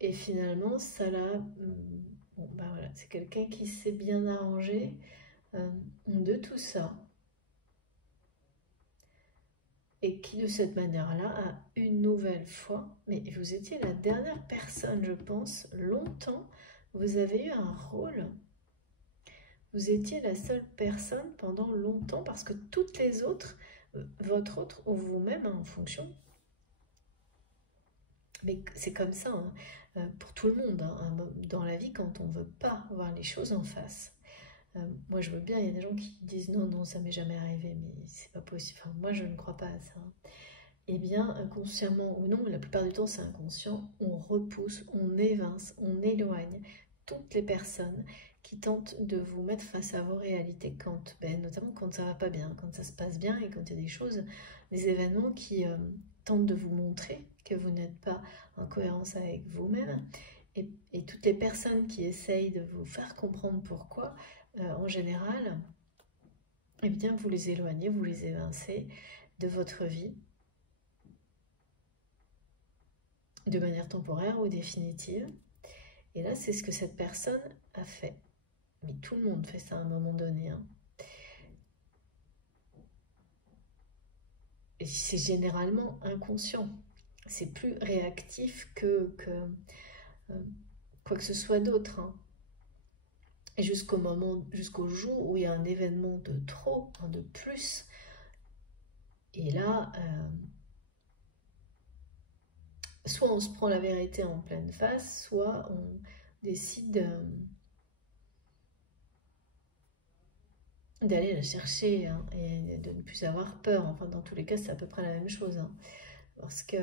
Et finalement, ça l'a... bon, ben voilà, c'est quelqu'un qui s'est bien arrangé de tout ça. Et qui, de cette manière-là, a une nouvelle fois... Mais vous étiez la dernière personne, je pense, longtemps, vous avez eu un rôle... Vous étiez la seule personne pendant longtemps parce que toutes les autres, votre autre ou vous-même en fonction, mais c'est comme ça hein, pour tout le monde hein, dans la vie quand on ne veut pas voir les choses en face. Moi je veux bien, il y a des gens qui disent non, non, ça m'est jamais arrivé, mais c'est pas possible. Enfin, moi je ne crois pas à ça. eh bien, inconsciemment ou non, mais la plupart du temps c'est inconscient, on repousse, on évince, on éloigne toutes les personnes qui tentent de vous mettre face à vos réalités, quand, notamment quand ça va pas bien, quand ça se passe bien et quand il y a des choses, des événements qui tentent de vous montrer que vous n'êtes pas en cohérence avec vous-même. Et toutes les personnes qui essayent de vous faire comprendre pourquoi, en général, eh bien, vous les éloignez, vous les évincez de votre vie, de manière temporaire ou définitive. Et là, c'est ce que cette personne a fait. Mais tout le monde fait ça à un moment donné. Hein. Et c'est généralement inconscient. C'est plus réactif que quoi que ce soit d'autre. Hein. Et jusqu'au jour où il y a un événement de trop, de plus. Et là, soit on se prend la vérité en pleine face, soit on décide d'aller la chercher, hein, et de ne plus avoir peur. Enfin, dans tous les cas, c'est à peu près la même chose. Hein, parce que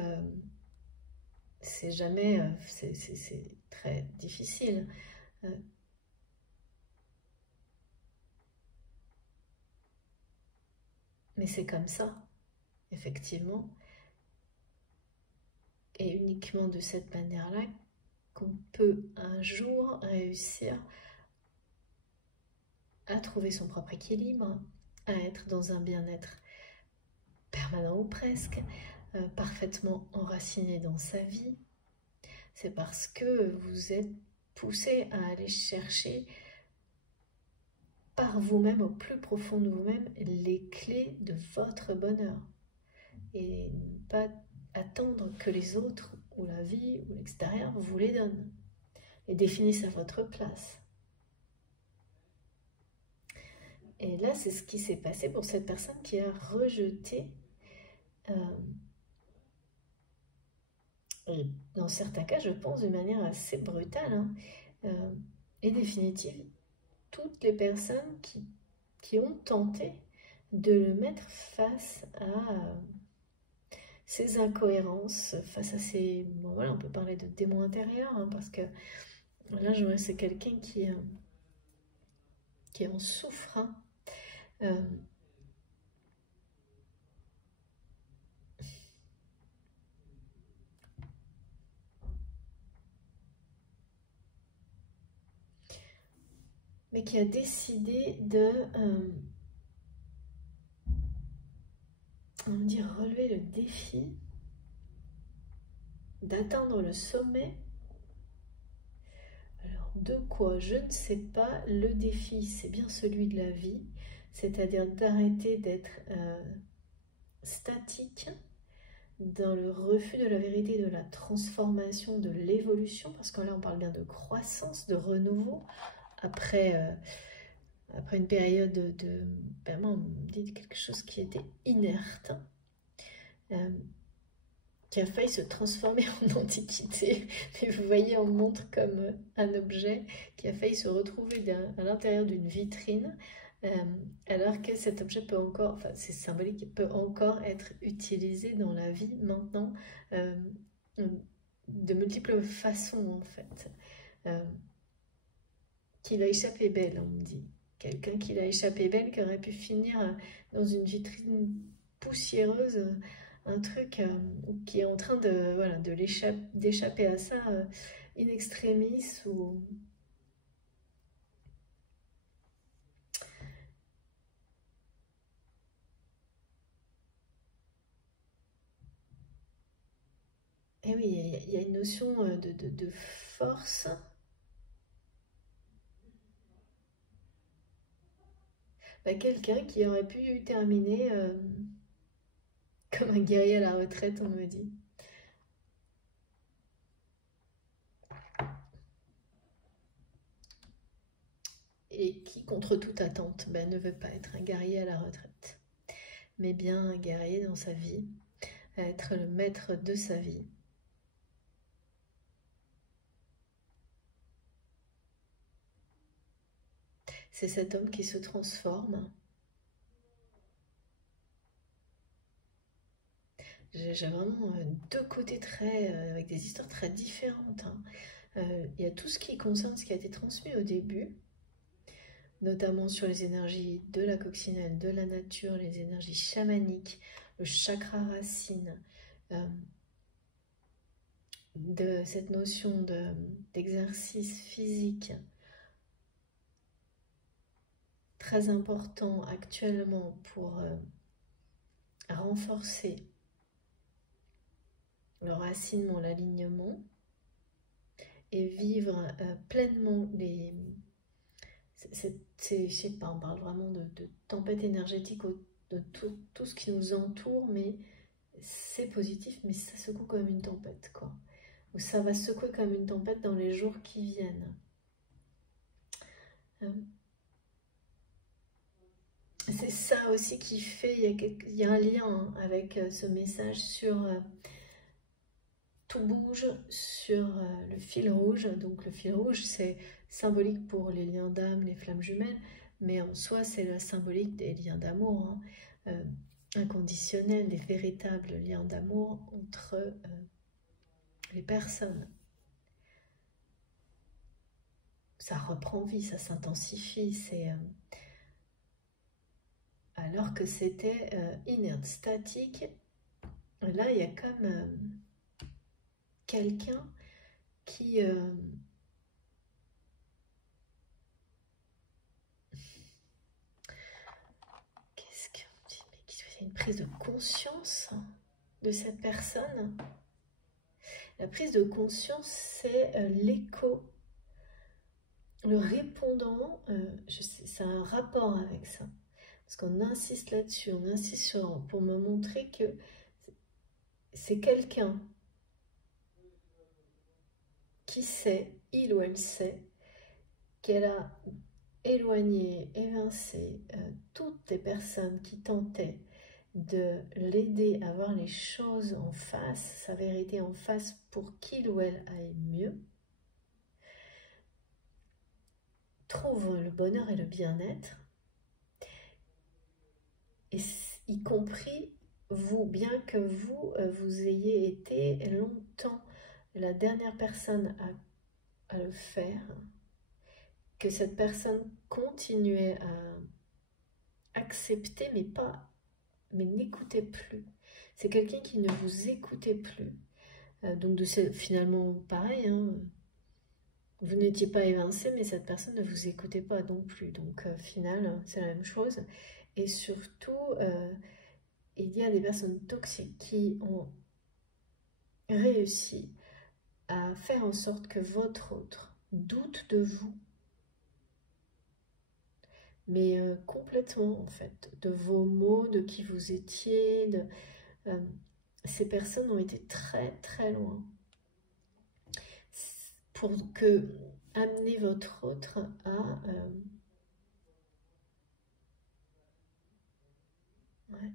c'est jamais, c'est très difficile. Mais c'est comme ça, effectivement. Et uniquement de cette manière-là qu'on peut un jour réussir à trouver son propre équilibre, à être dans un bien-être permanent ou presque, parfaitement enraciné dans sa vie. C'est parce que vous êtes poussé à aller chercher par vous-même, au plus profond de vous-même, les clés de votre bonheur. Et ne pas attendre que les autres, ou la vie, ou l'extérieur vous les donnent. Les définissent à votre place. Et là, c'est ce qui s'est passé pour cette personne qui a rejeté, et dans certains cas, je pense, de manière assez brutale, hein, et définitive, toutes les personnes qui ont tenté de le mettre face à ces incohérences, face à ces... Bon, voilà, on peut parler de démons intérieurs, hein, parce que là, c'est quelqu'un qui en souffre. Hein. Mais qui a décidé de... on dit relever le défi d'atteindre le sommet. Alors, de quoi? Je ne sais pas. Le défi, c'est bien celui de la vie, c'est-à-dire d'arrêter d'être statique dans le refus de la vérité, de la transformation, de l'évolution, parce que là, on parle bien de croissance, de renouveau, après une période de vraiment, on dit quelque chose qui était inerte, qui a failli se transformer en antiquité. Mais vous voyez, on montre comme un objet qui a failli se retrouver à l'intérieur d'une vitrine, alors que cet objet peut encore, enfin c'est symbolique, peut encore être utilisé dans la vie maintenant, de multiples façons en fait. Qu'il a échappé belle, on me dit. Quelqu'un qui l'a échappé belle, qui aurait pu finir dans une vitrine poussiéreuse, un truc qui est en train de, voilà, d'échapper à ça in extremis ou... Et oui, il y a une notion de force. Quelqu'un qui aurait pu terminer comme un guerrier à la retraite, on me dit. Et qui, contre toute attente, ne veut pas être un guerrier à la retraite, mais bien un guerrier dans sa vie, à être le maître de sa vie. C'est cet homme qui se transforme J'ai vraiment deux côtés avec des histoires très différentes. Hein. Il y a tout ce qui concerne ce qui a été transmis au début, notamment sur les énergies de la coccinelle, de la nature, les énergies chamaniques, le chakra racine, de cette notion d'exercice physique, très important actuellement pour renforcer le racinement, l'alignement, et vivre pleinement les... je sais pas, on parle vraiment de tempête énergétique, de tout ce qui nous entoure, mais c'est positif, mais ça secoue comme une tempête, quoi. Ou ça va secouer comme une tempête dans les jours qui viennent. C'est ça aussi qui fait, il y a un lien hein, avec ce message sur tout bouge, sur le fil rouge. Donc le fil rouge, c'est symbolique pour les liens d'âme, les flammes jumelles, mais en soi, c'est la symbolique des liens d'amour, hein, inconditionnels, des véritables liens d'amour entre les personnes. Ça reprend vie, ça s'intensifie, c'est... alors que c'était inerte, statique, là, il y a comme quelqu'un qui... qu'est-ce qu'on dit? Mais qui fait une prise de conscience de cette personne. La prise de conscience, c'est l'écho, le répondant, ça a un rapport avec ça. Parce qu'on insiste là-dessus, on insiste pour me montrer que c'est quelqu'un qui sait, il ou elle sait, qu'elle a éloigné, évincé toutes les personnes qui tentaient de l'aider à voir les choses en face, sa vérité en face, pour qu'il ou elle aille mieux, trouve le bonheur et le bien-être, et y compris vous, bien que vous, vous ayez été longtemps la dernière personne à le faire, que cette personne continuait à accepter, mais n'écoutait plus. C'est quelqu'un qui ne vous écoutait plus. Donc finalement, pareil, hein, vous n'étiez pas évincé, mais cette personne ne vous écoutait pas non plus. Donc final, c'est la même chose. Et surtout, il y a des personnes toxiques qui ont réussi à faire en sorte que votre autre doute de vous, mais complètement en fait, de vos mots, de qui vous étiez, ces personnes ont été très très loin pour amener votre autre à ouais,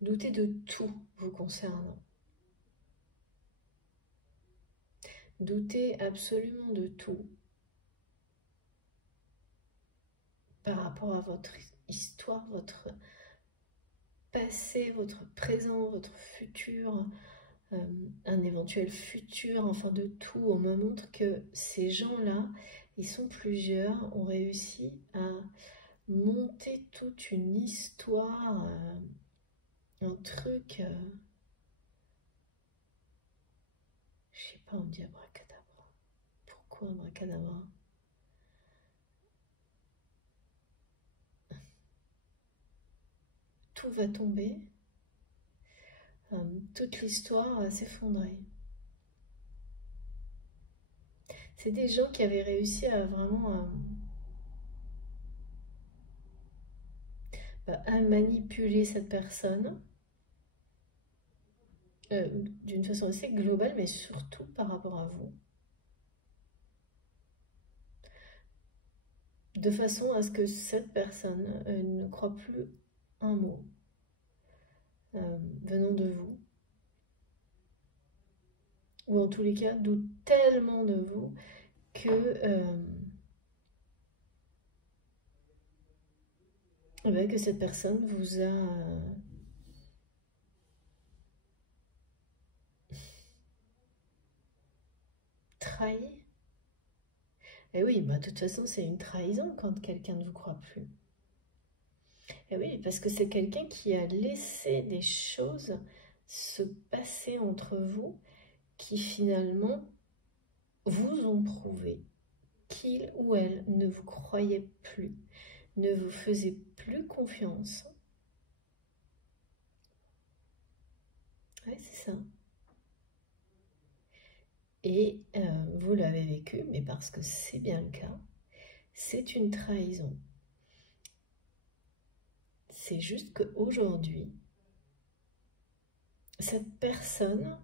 douter de tout vous concernant, douter absolument de tout par rapport à votre histoire, votre passé, votre présent, votre futur, un éventuel futur, enfin de tout. On me montre que ces gens-là, ils sont plusieurs, ont réussi à monter toute une histoire, un truc, je sais pas, on dit abracadabra. Pourquoi abracadabra? Tout va tomber, toute l'histoire va s'effondrer. C'est des gens qui avaient réussi à vraiment à manipuler cette personne d'une façon assez globale, mais surtout par rapport à vous. De façon à ce que cette personne ne croit plus un mot venant de vous. Ou en tous les cas, doute tellement de vous que cette personne vous a trahi. Et oui, bah, de toute façon, c'est une trahison quand quelqu'un ne vous croit plus. Et oui, parce que c'est quelqu'un qui a laissé des choses se passer entre vous qui finalement vous ont prouvé qu'il ou elle ne vous croyait plus, ne vous faisait plus confiance. Ouais, c'est ça. Et vous l'avez vécu, mais parce que c'est bien le cas, c'est une trahison. C'est juste qu'aujourd'hui, cette personne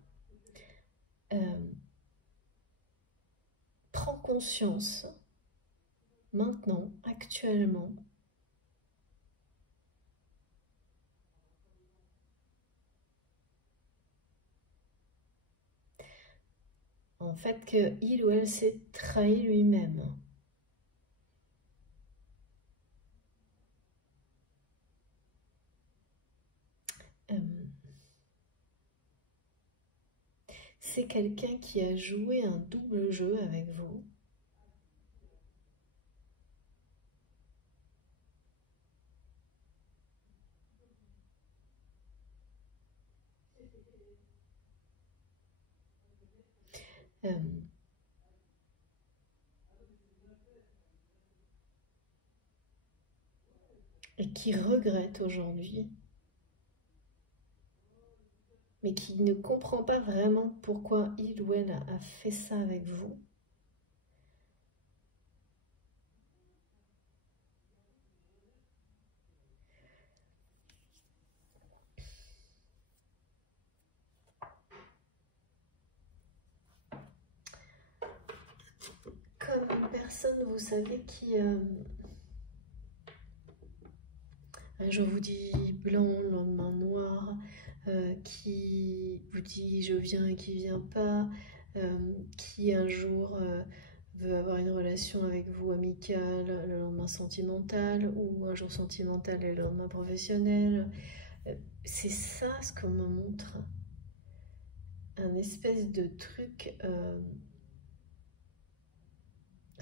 prend conscience, maintenant, actuellement, en fait, qu'il ou elle s'est trahi lui-même. C'est quelqu'un qui a joué un double jeu avec vous. Euh, et qui regrette aujourd'hui, mais qui ne comprend pas vraiment pourquoi il ou elle a fait ça avec vous. Comme une personne, vous savez, qui... un jour vous dit blanc, le lendemain noir, qui vous dit je viens et qui vient pas, qui un jour veut avoir une relation avec vous amicale, le lendemain sentimental, ou un jour sentimental et le lendemain professionnel. C'est ça ce qu'on me montre. Un espèce de truc...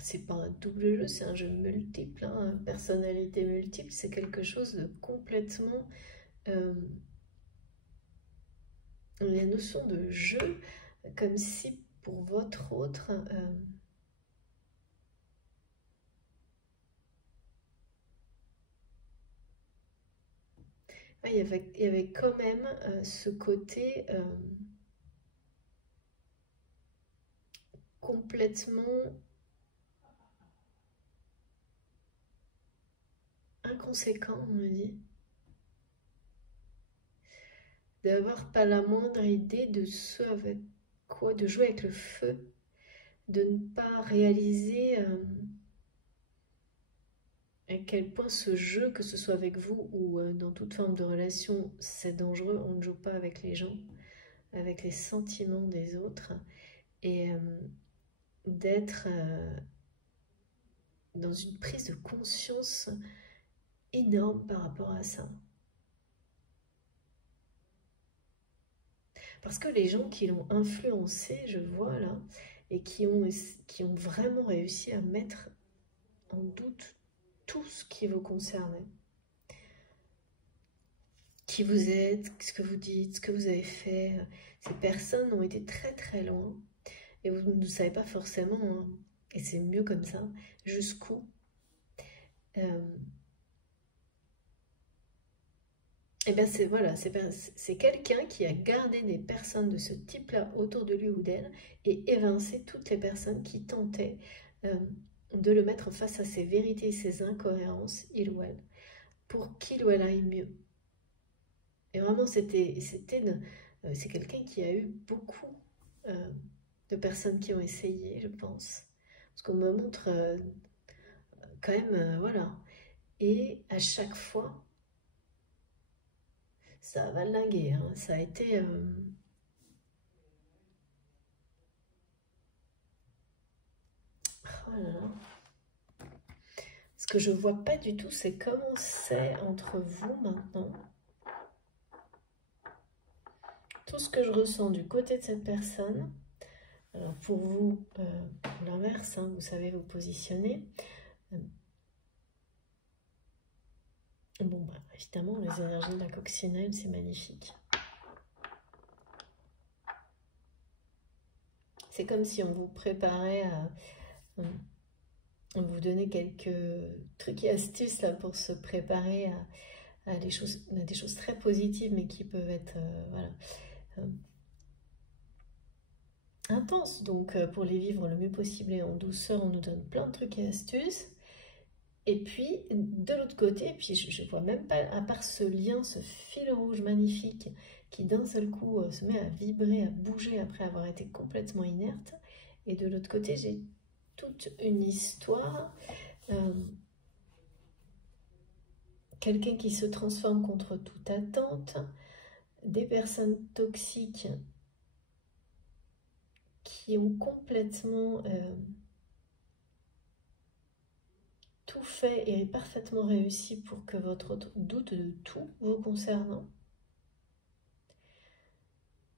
c'est pas un double jeu, c'est un jeu multiple, hein, personnalité multiple, c'est quelque chose de complètement... la notion de jeu, comme si pour votre autre... il y avait quand même ce côté complètement inconséquent, on me dit. D'avoir pas la moindre idée de ce avec quoi, de jouer avec le feu, de ne pas réaliser à quel point ce jeu, que ce soit avec vous ou dans toute forme de relation, c'est dangereux. On ne joue pas avec les gens, avec les sentiments des autres. Et d'être dans une prise de conscience énorme par rapport à ça. Parce que les gens qui l'ont influencé, je vois là, et qui ont vraiment réussi à mettre en doute tout ce qui vous concernait. Qui vous êtes, ce que vous dites, ce que vous avez fait. Ces personnes ont été très très loin et vous ne savez pas forcément, hein, et c'est mieux comme ça, jusqu'où. Et bien c'est voilà, c'est quelqu'un qui a gardé des personnes de ce type-là autour de lui ou d'elle et évincé toutes les personnes qui tentaient de le mettre face à ses vérités, ses incohérences, il ou elle, pour qu'il ou elle aille mieux. Et vraiment, c'est quelqu'un qui a eu beaucoup de personnes qui ont essayé, je pense. Parce qu'on me montre quand même, voilà. Et à chaque fois, ça a valdingué, hein. Ça a été... oh là là. Ce que je vois pas du tout, c'est comment c'est entre vous maintenant. Tout ce que je ressens du côté de cette personne, Alors pour vous, l'inverse, hein, vous savez vous positionner. Bon, bah, évidemment, les énergies de la coccinelle, c'est magnifique. C'est comme si on vous préparait à vous donner quelques trucs et astuces là, pour se préparer à des choses très positives, mais qui peuvent être voilà, intenses. Donc, pour les vivre le mieux possible et en douceur, on nous donne plein de trucs et astuces. Et puis, de l'autte côté, puis je vois même pas, à part ce lien, ce fil rouge magnifique qui d'un seul coup se met à vibrer, à bouger après avoir été complètement inerte. Et de l'autre côté, j'ai toute une histoire. Quelqu'un qui se transforme contre toute attente, des personnes toxiques qui ont complètement tout fait et parfaitement réussi pour que votre autre doute de tout vous concernant.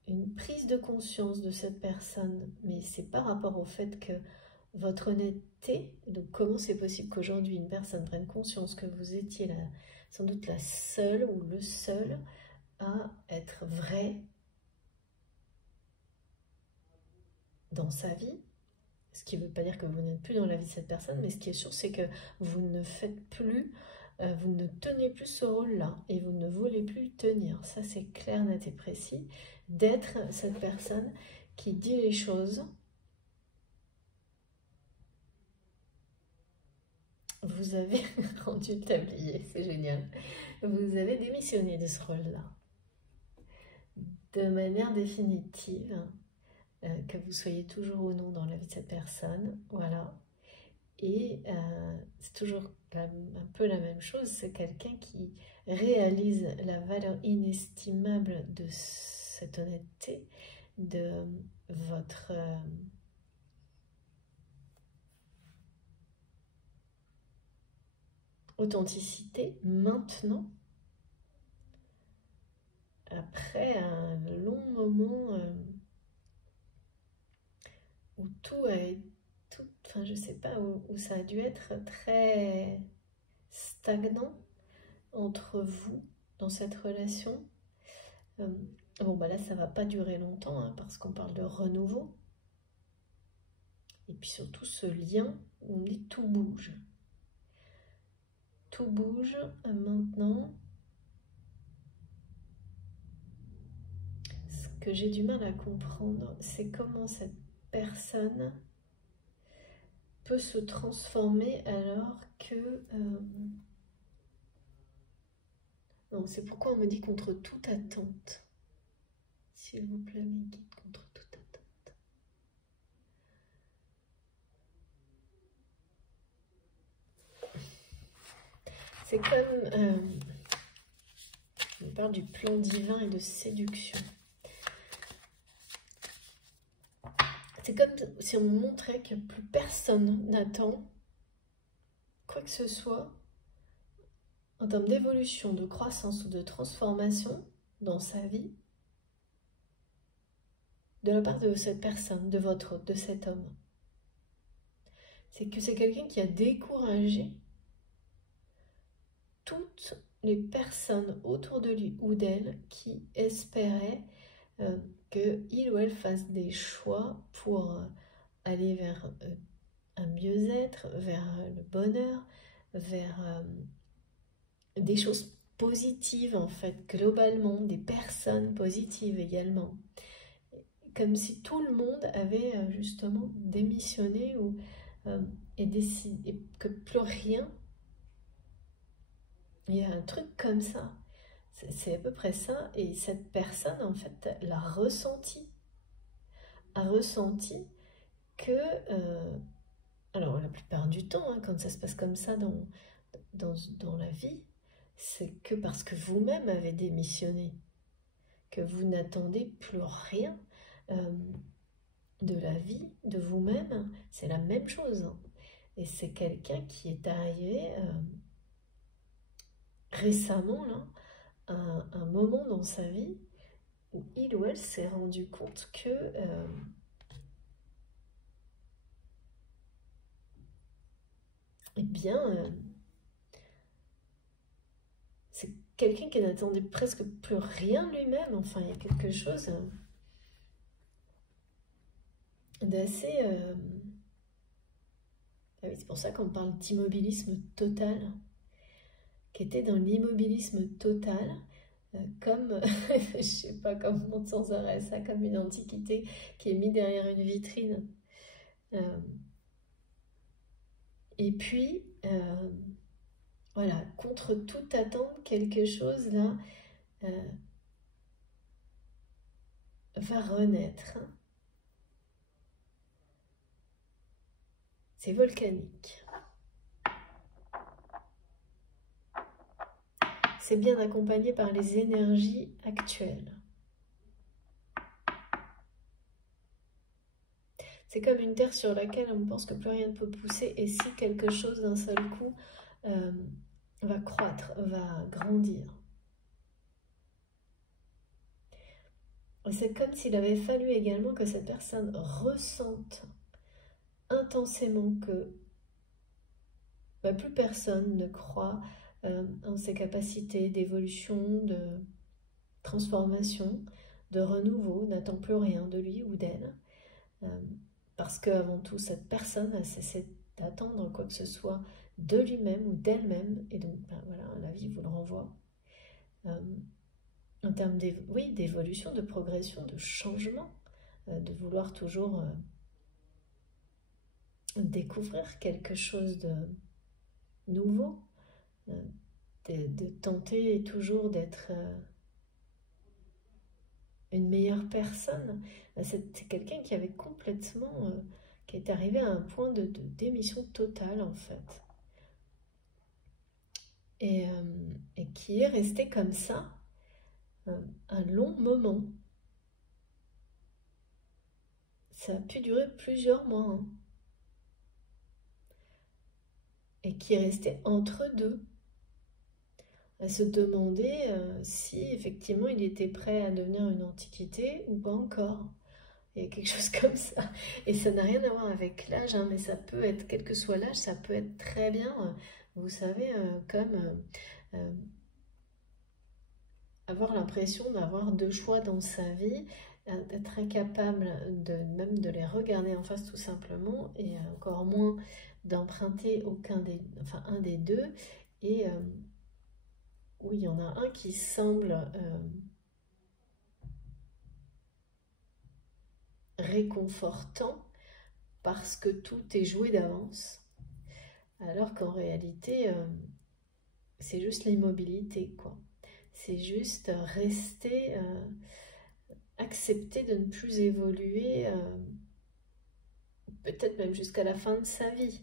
Une prise de conscience de cette personne, mais c'est par rapport au fait que votre honnêteté, donc comment c'est possible qu'aujourd'hui une personne prenne conscience que vous étiez sans doute la seule ou le seul à être vrai dans sa vie, ce qui ne veut pas dire que vous n'êtes plus dans la vie de cette personne, mais ce qui est sûr, c'est que vous ne faites plus, vous ne tenez plus ce rôle-là, et vous ne voulez plus le tenir. Ça, c'est clair, net et précis, d'être cette personne qui dit les choses. Vous avez rendu le tablier, c'est génial. Vous avez démissionné de ce rôle-là, de manière définitive, que vous soyez toujours ou non dans la vie de cette personne, voilà. Et c'est toujours un peu la même chose, c'est quelqu'un qui réalise la valeur inestimable de cette honnêteté, de votre authenticité maintenant, après un long moment où tout a été, enfin je sais pas, où ça a dû être très stagnant entre vous dans cette relation. Bon bah là ça va pas durer longtemps hein, parce qu'on parle de renouveau. Et puis surtout ce lien où on dit tout bouge. Tout bouge maintenant. Ce que j'ai du mal à comprendre, c'est comment cette personne peut se transformer alors que... Non, c'est pourquoi on me dit contre toute attente. S'il vous plaît, mes guides, contre toute attente. C'est comme... on parle du plan divin et de séduction. C'est comme si on me montrait que plus personne n'attend quoi que ce soit en termes d'évolution, de croissance ou de transformation dans sa vie de la part de cette personne, de cet homme. C'est que c'est quelqu'un qui a découragé toutes les personnes autour de lui ou d'elle qui espéraient qu'il ou elle fasse des choix pour aller vers un mieux-être, vers le bonheur, vers des choses positives en fait, globalement, des personnes positives également. Comme si tout le monde avait justement démissionné et décidé que plus rien. Il y a un truc comme ça. C'est à peu près ça. Et cette personne, en fait, l'a ressenti. A ressenti que... alors, la plupart du temps, hein, quand ça se passe comme ça dans la vie, c'est que parce que vous-même avez démissionné, que vous n'attendez plus rien de la vie, de vous-même. C'est la même chose. Hein. Et c'est quelqu'un qui est arrivé récemment, là, à un moment dans sa vie où il ou elle s'est rendu compte que eh bien, c'est quelqu'un qui n'attendait presque plus rien de lui-même. Enfin, il y a quelque chose d'assez... Ah oui, c'est pour ça qu'on parle d'immobilisme total, qui était dans l'immobilisme total, comme, je sais pas, comme montre sans arrêt ça, comme une antiquité qui est mise derrière une vitrine. Et puis, voilà, contre toute attente, quelque chose là va renaître. C'est volcanique. C'est bien accompagné par les énergies actuelles. C'est comme une terre sur laquelle on pense que plus rien ne peut pousser, et si quelque chose d'un seul coup va croître, va grandir. C'est comme s'il avait fallu également que cette personne ressente intensément que plus personne ne croit en ses capacités d'évolution, de transformation, de renouveau, n'attend plus rien de lui ou d'elle. Parce qu'avant tout, cette personne a cessé d'attendre quoi que ce soit de lui-même ou d'elle-même. Et donc, voilà, la vie vous le renvoie. En termes d'évolution, de progression, de changement, de vouloir toujours découvrir quelque chose de nouveau, de tenter toujours d'être une meilleure personne. C'est quelqu'un qui avait complètement, qui est arrivé à un point de démission totale en fait. Et qui est resté comme ça un long moment. Ça a pu durer plusieurs mois. Hein. Et qui est resté entre deux. À se demander si effectivement il était prêt à devenir une antiquité ou pas encore. Il y a quelque chose comme ça. Et ça n'a rien à voir avec l'âge, hein, mais ça peut être, quel que soit l'âge, ça peut être très bien, vous savez, comme avoir l'impression d'avoir deux choix dans sa vie, d'être incapable même de les regarder en face tout simplement, et encore moins d'emprunter un des deux. Et oui, il y en a un qui semble réconfortant parce que tout est joué d'avance, alors qu'en réalité, c'est juste l'immobilité, quoi. C'est juste rester, accepter de ne plus évoluer, peut-être même jusqu'à la fin de sa vie,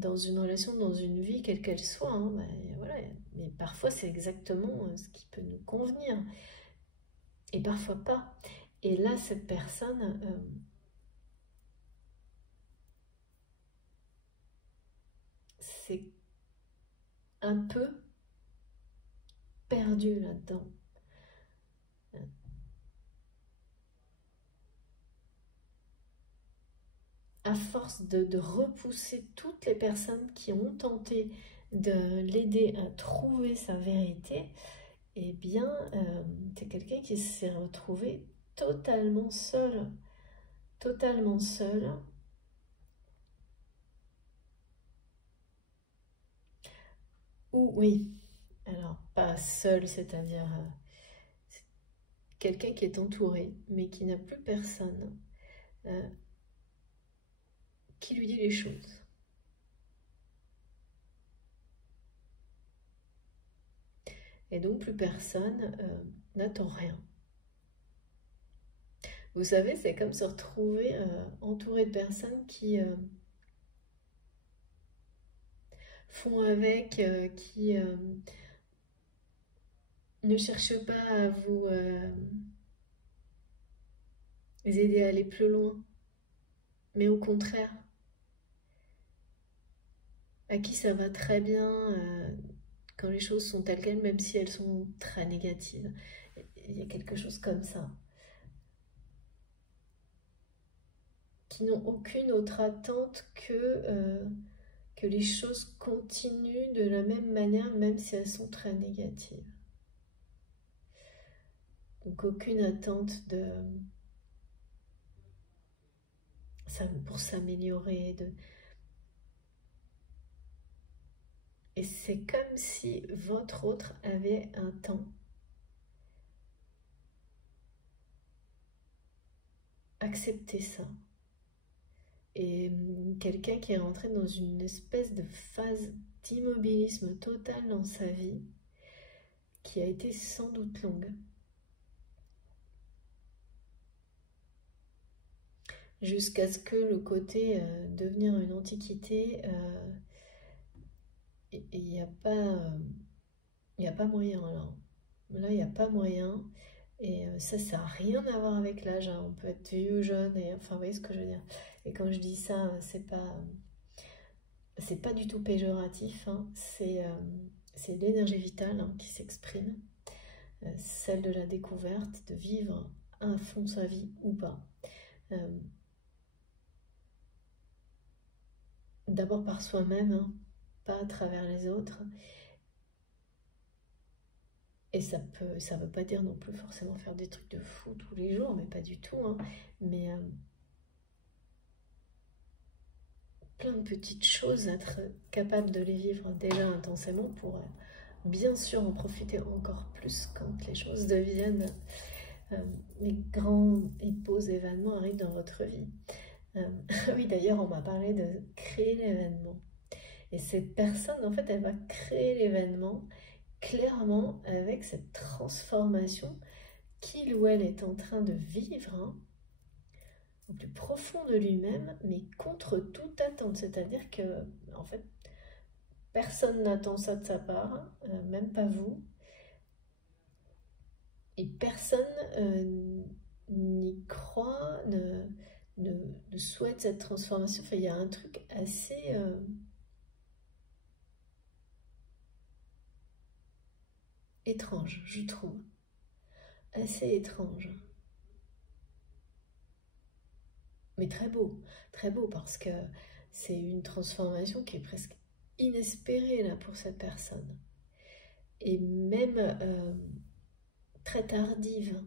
dans une relation, dans une vie, quelle qu'elle soit. Hein, voilà. Mais parfois, c'est exactement ce qui peut nous convenir, et parfois pas. Et là, cette personne... c'est un peu perdu là-dedans. À force de repousser toutes les personnes qui ont tenté de l'aider à trouver sa vérité, eh bien, c'est quelqu'un qui s'est retrouvé totalement seul. Totalement seul. Ou oui, alors pas seul, c'est-à-dire quelqu'un qui est entouré, mais qui n'a plus personne qui lui dit les choses. Et donc plus personne n'attend rien. Vous savez, c'est comme se retrouver entouré de personnes qui font avec, qui ne cherchent pas à vous aider à aller plus loin, mais au contraire, à qui ça va très bien quand les choses sont telles quelles, même si elles sont très négatives. Il y a quelque chose comme ça. Qui n'ont aucune autre attente que les choses continuent de la même manière, même si elles sont très négatives. Donc aucune attente pour s'améliorer. Et c'est comme si votre autre avait un temps. Acceptez ça. Et quelqu'un qui est rentré dans une espèce de phase d'immobilisme total dans sa vie, qui a été sans doute longue. Jusqu'à ce que le côté devenir une antiquité, il n'y a pas moyen. Alors là, il n'y a pas moyen. Et ça n'a rien à voir avec l'âge. Hein. On peut être vieux ou jeune. Et, enfin, vous voyez ce que je veux dire. Et quand je dis ça, c'est pas du tout péjoratif. Hein. C'est l'énergie vitale hein, qui s'exprime. Celle de la découverte, de vivre à fond sa vie ou pas. D'abord par soi-même, hein, pas à travers les autres. Et ça veut pas dire non plus forcément faire des trucs de fou tous les jours, mais pas du tout. Hein. Mais plein de petites choses, être capable de les vivre déjà intensément pour bien sûr en profiter encore plus quand les choses deviennent, les grands et beaux événements arrivent dans votre vie. Oui, d'ailleurs, on m'a parlé de créer l'événement. Et cette personne, en fait, elle va créer l'événement clairement avec cette transformation qu'il ou elle est en train de vivre hein, au plus profond de lui-même, mais contre toute attente. C'est-à-dire que, en fait, personne n'attend ça de sa part, même pas vous. Et personne n'y croit, ne souhaite cette transformation. Enfin, il y a un truc assez étrange, je trouve. Assez étrange. Mais très beau parce que c'est une transformation qui est presque inespérée là pour cette personne. Et même très tardive.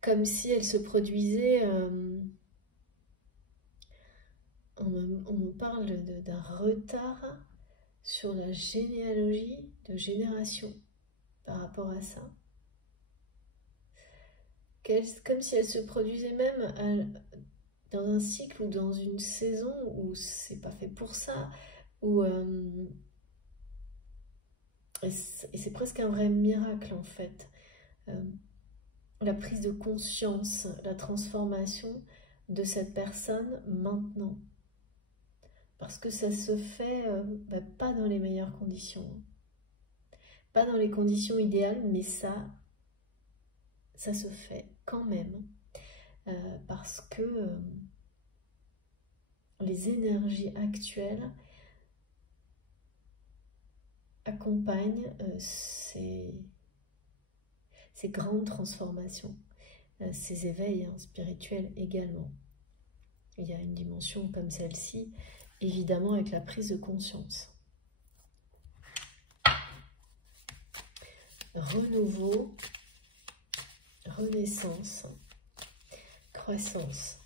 Comme si elle se produisait... on me parle d'un retard sur la généalogie de génération par rapport à ça. Comme si elle se produisait même dans un cycle ou dans une saison où c'est pas fait pour ça, où et c'est presque un vrai miracle en fait. La prise de conscience, la transformation de cette personne maintenant. Parce que ça se fait pas dans les meilleures conditions. Pas dans les conditions idéales, mais ça se fait quand même. Parce que les énergies actuelles accompagnent ces grandes transformations, ces éveils hein, spirituels également. Il y a une dimension comme celle-ci, évidemment avec la prise de conscience. Renouveau, renaissance, croissance.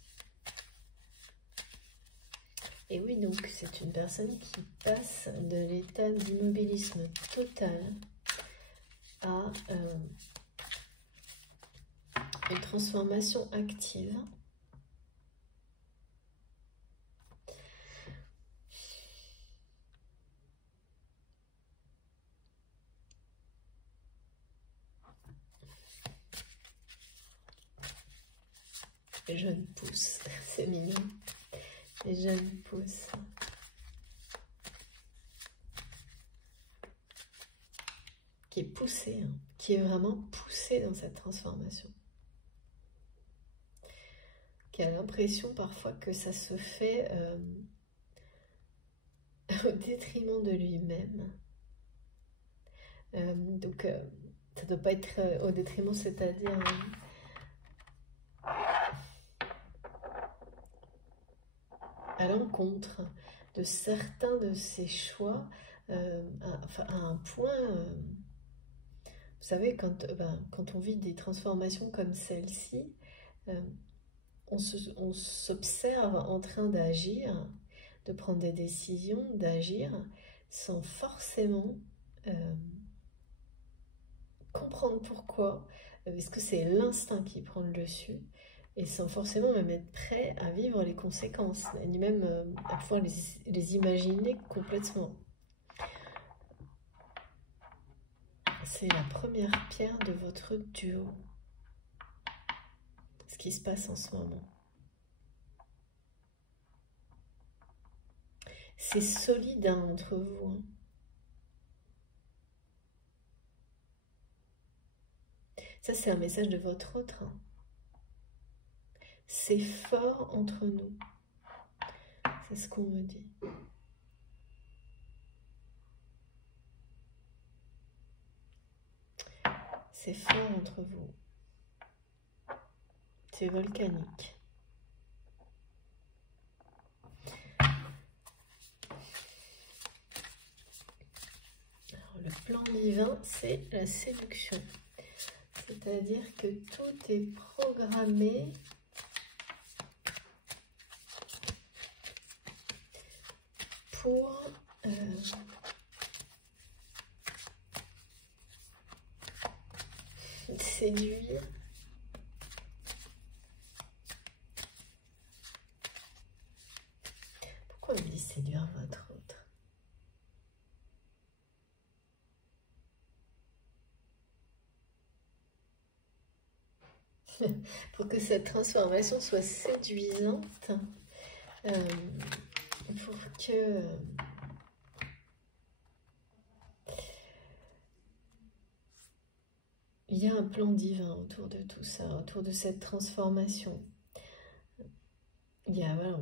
Et oui, donc c'est une personne qui passe de l'état d'immobilisme total à une transformation active. Les jeunes pousses, c'est mignon. Les jeunes pousses. Qui est poussée, hein, qui est vraiment poussée dans cette transformation. Qui a l'impression parfois que ça se fait au détriment de lui-même. Donc, ça ne doit pas être au détriment, c'est-à-dire... à l'encontre de certains de ces choix, à un point, vous savez, quand on vit des transformations comme celle-ci, on s'observe en train d'agir, de prendre des décisions, d'agir, sans forcément comprendre pourquoi, est-ce que c'est l'instinct qui prend le dessus, et sans forcément même être prêt à vivre les conséquences, ni même à pouvoir les imaginer complètement. C'est la première pierre de votre duo, ce qui se passe en ce moment. C'est solide entre vous. Hein. Ça, c'est un message de votre autre. Hein. C'est fort entre nous. C'est ce qu'on me dit. C'est fort entre vous. C'est volcanique. Alors, le plan divin, c'est la séduction. C'est-à-dire que tout est programmé pour séduire. Pourquoi on dit séduire votre autre? Pour que cette transformation soit séduisante, pour que il y a un plan divin autour de tout ça, autour de cette transformation. Il y a, voilà,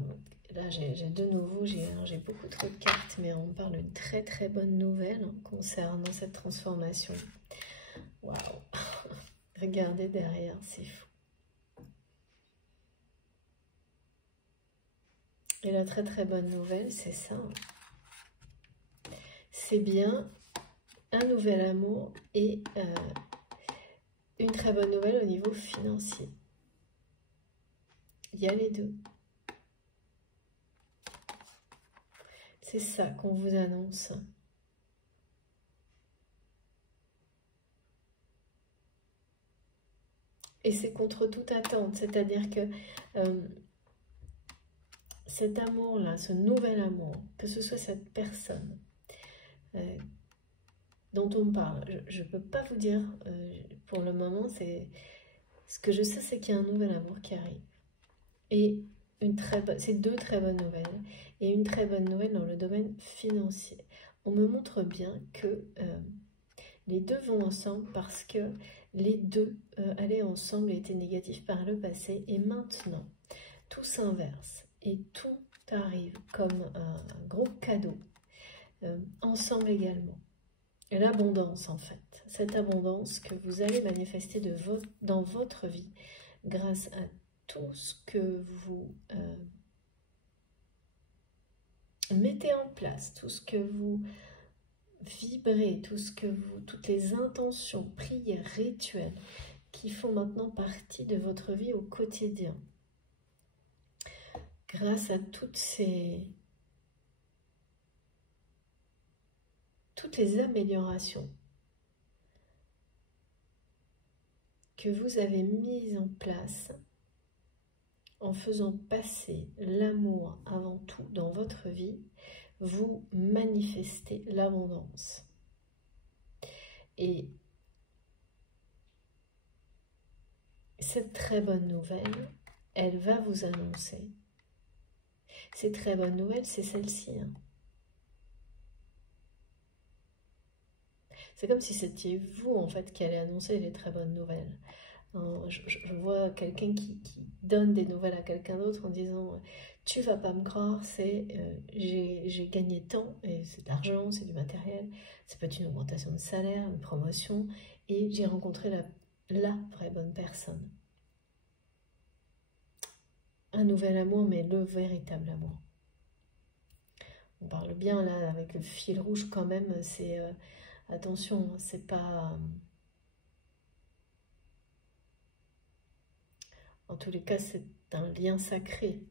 là j'ai de nouveau, j'ai beaucoup trop de cartes, mais on parle d'une très très bonne nouvelle concernant cette transformation. Waouh! Regardez derrière, c'est fou. Et la très très bonne nouvelle, c'est ça. C'est bien un nouvel amour et une très bonne nouvelle au niveau financier. Il y a les deux. C'est ça qu'on vous annonce. Et c'est contre toute attente, c'est-à-dire que cet amour-là, ce nouvel amour, que ce soit cette personne dont on me parle, je ne peux pas vous dire pour le moment, ce que je sais, c'est qu'il y a un nouvel amour qui arrive. Et c'est deux très bonnes nouvelles. Et une très bonne nouvelle dans le domaine financier. On me montre bien que les deux vont ensemble parce que les deux allaient ensemble et étaient négatifs par le passé. Et maintenant, tout s'inverse et tout arrive comme un gros cadeau, ensemble également. Et l'abondance en fait, cette abondance que vous allez manifester dans votre vie grâce à tout ce que vous mettez en place, tout ce que vous vibrez, toutes les intentions, prières, rituels qui font maintenant partie de votre vie au quotidien. Grâce à toutes les améliorations que vous avez mises en place en faisant passer l'amour avant tout dans votre vie, vous manifestez l'abondance. Et cette très bonne nouvelle, elle va vous annoncer. Ces très bonnes nouvelles, c'est celle-ci. Hein. C'est comme si c'était vous, en fait, qui allez annoncer les très bonnes nouvelles. Je vois quelqu'un qui donne des nouvelles à quelqu'un d'autre en disant « Tu vas pas me croire, j'ai gagné tant, et c'est de l'argent, c'est du matériel, ça peut être une augmentation de salaire, une promotion, et j'ai rencontré la vraie bonne personne. » Un nouvel amour, mais le véritable amour. On parle bien là avec le fil rouge quand même, c'est attention, c'est pas... en tous les cas, c'est un lien sacré.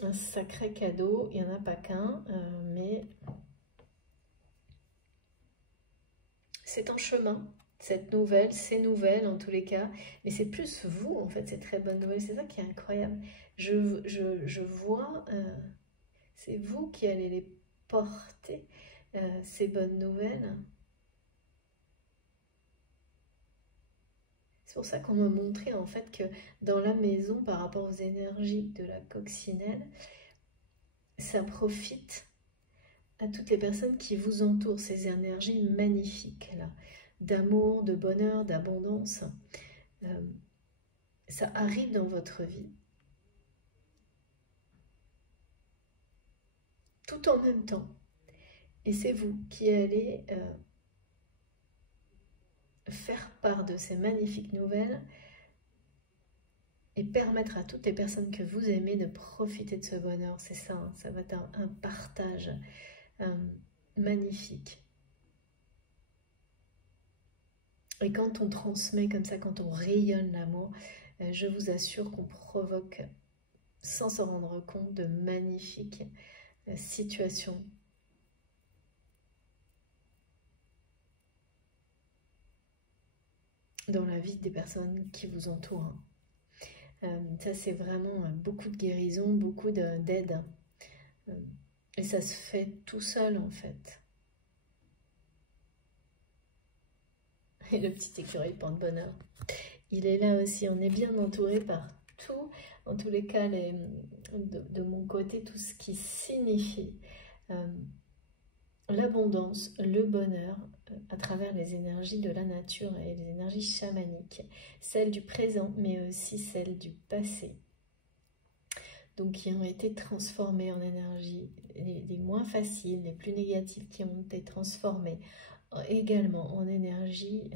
Un sacré cadeau, il n'y en a pas qu'un, mais c'est en chemin. Cette nouvelle, ces nouvelles en tous les cas, mais c'est plus vous en fait, ces très bonnes nouvelles, c'est ça qui est incroyable. Je vois, c'est vous qui allez les porter, ces bonnes nouvelles. C'est pour ça qu'on me montrait en fait que dans la maison, par rapport aux énergies de la coccinelle, ça profite à toutes les personnes qui vous entourent, ces énergies magnifiques là, d'amour, de bonheur, d'abondance. Ça arrive dans votre vie. Tout en même temps. Et c'est vous qui allez faire part de ces magnifiques nouvelles et permettre à toutes les personnes que vous aimez de profiter de ce bonheur. C'est ça, hein, ça va être un partage magnifique. Et quand on transmet comme ça, quand on rayonne l'amour, je vous assure qu'on provoque, sans s'en rendre compte, de magnifiques situations dans la vie des personnes qui vous entourent. Ça, c'est vraiment beaucoup de guérison, beaucoup d'aide. Et ça se fait tout seul, en fait. Et le petit écureuil porte-bonheur, il est là aussi. On est bien entouré par tout. En tous les cas, de mon côté, tout ce qui signifie l'abondance, le bonheur, à travers les énergies de la nature et les énergies chamaniques, celles du présent, mais aussi celles du passé. Donc qui ont été transformées en énergie, les moins faciles, les plus négatives, qui ont été transformées également en énergie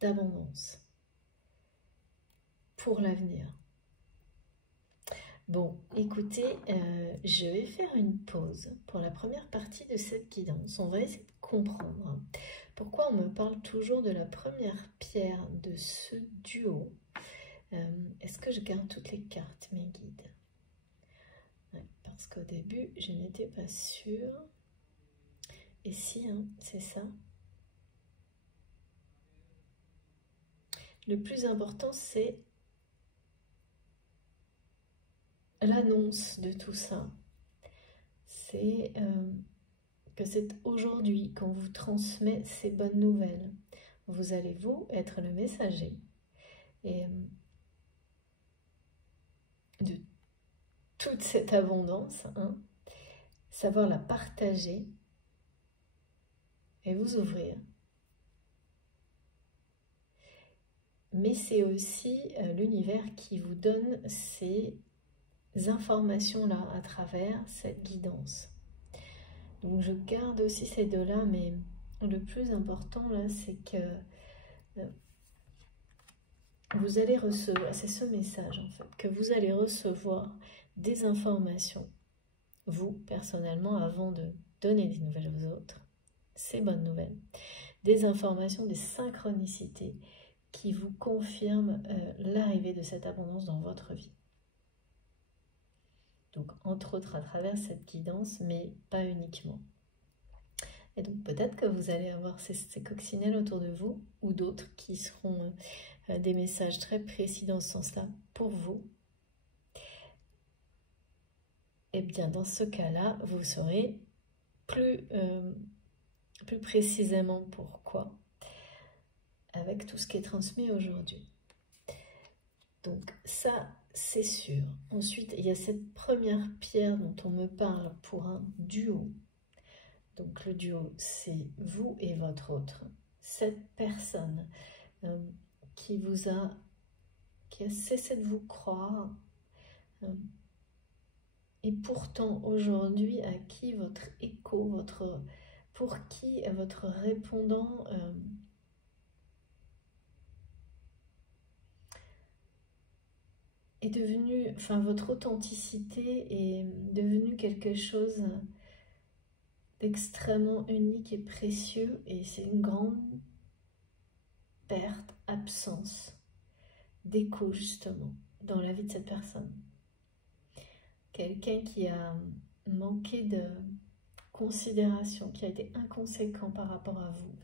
d'abondance pour l'avenir. Bon, écoutez, je vais faire une pause pour la première partie de cette guidance. On va essayer de comprendre pourquoi on me parle toujours de la première pierre de ce duo. Est-ce que je garde toutes les cartes, mes guides? Parce qu'au début, je n'étais pas sûre. Et si, hein, c'est ça. Le plus important, c'est l'annonce de tout ça. C'est que c'est aujourd'hui qu'on vous transmet ces bonnes nouvelles. Vous allez, vous, être le messager et de toute cette abondance, hein, savoir la partager et vous ouvrir. Mais c'est aussi l'univers qui vous donne ces informations-là à travers cette guidance. Donc je garde aussi ces deux-là, mais le plus important là, c'est que vous allez recevoir, c'est ce message en fait, que vous allez recevoir des informations, vous personnellement, avant de donner des nouvelles aux autres, ces bonnes nouvelles, des informations, des synchronicités qui vous confirment l'arrivée de cette abondance dans votre vie. Donc, entre autres, à travers cette guidance, mais pas uniquement. Et donc, peut-être que vous allez avoir ces coccinelles autour de vous, ou d'autres qui seront des messages très précis dans ce sens-là pour vous. Et bien, dans ce cas-là, vous saurez plus précisément pourquoi, avec tout ce qui est transmis aujourd'hui. Donc, ça, c'est sûr. Ensuite, il y a cette première pierre dont on me parle pour un duo. Donc, le duo, c'est vous et votre autre. Cette personne qui a cessé de vous croire, et pourtant aujourd'hui à qui votre écho, pour qui votre répondant est devenu, enfin votre authenticité est devenue quelque chose d'extrêmement unique et précieux, et c'est une grande perte, absence d'écho justement dans la vie de cette personne. Quelqu'un qui a manqué de considération, qui a été inconséquent par rapport à vous,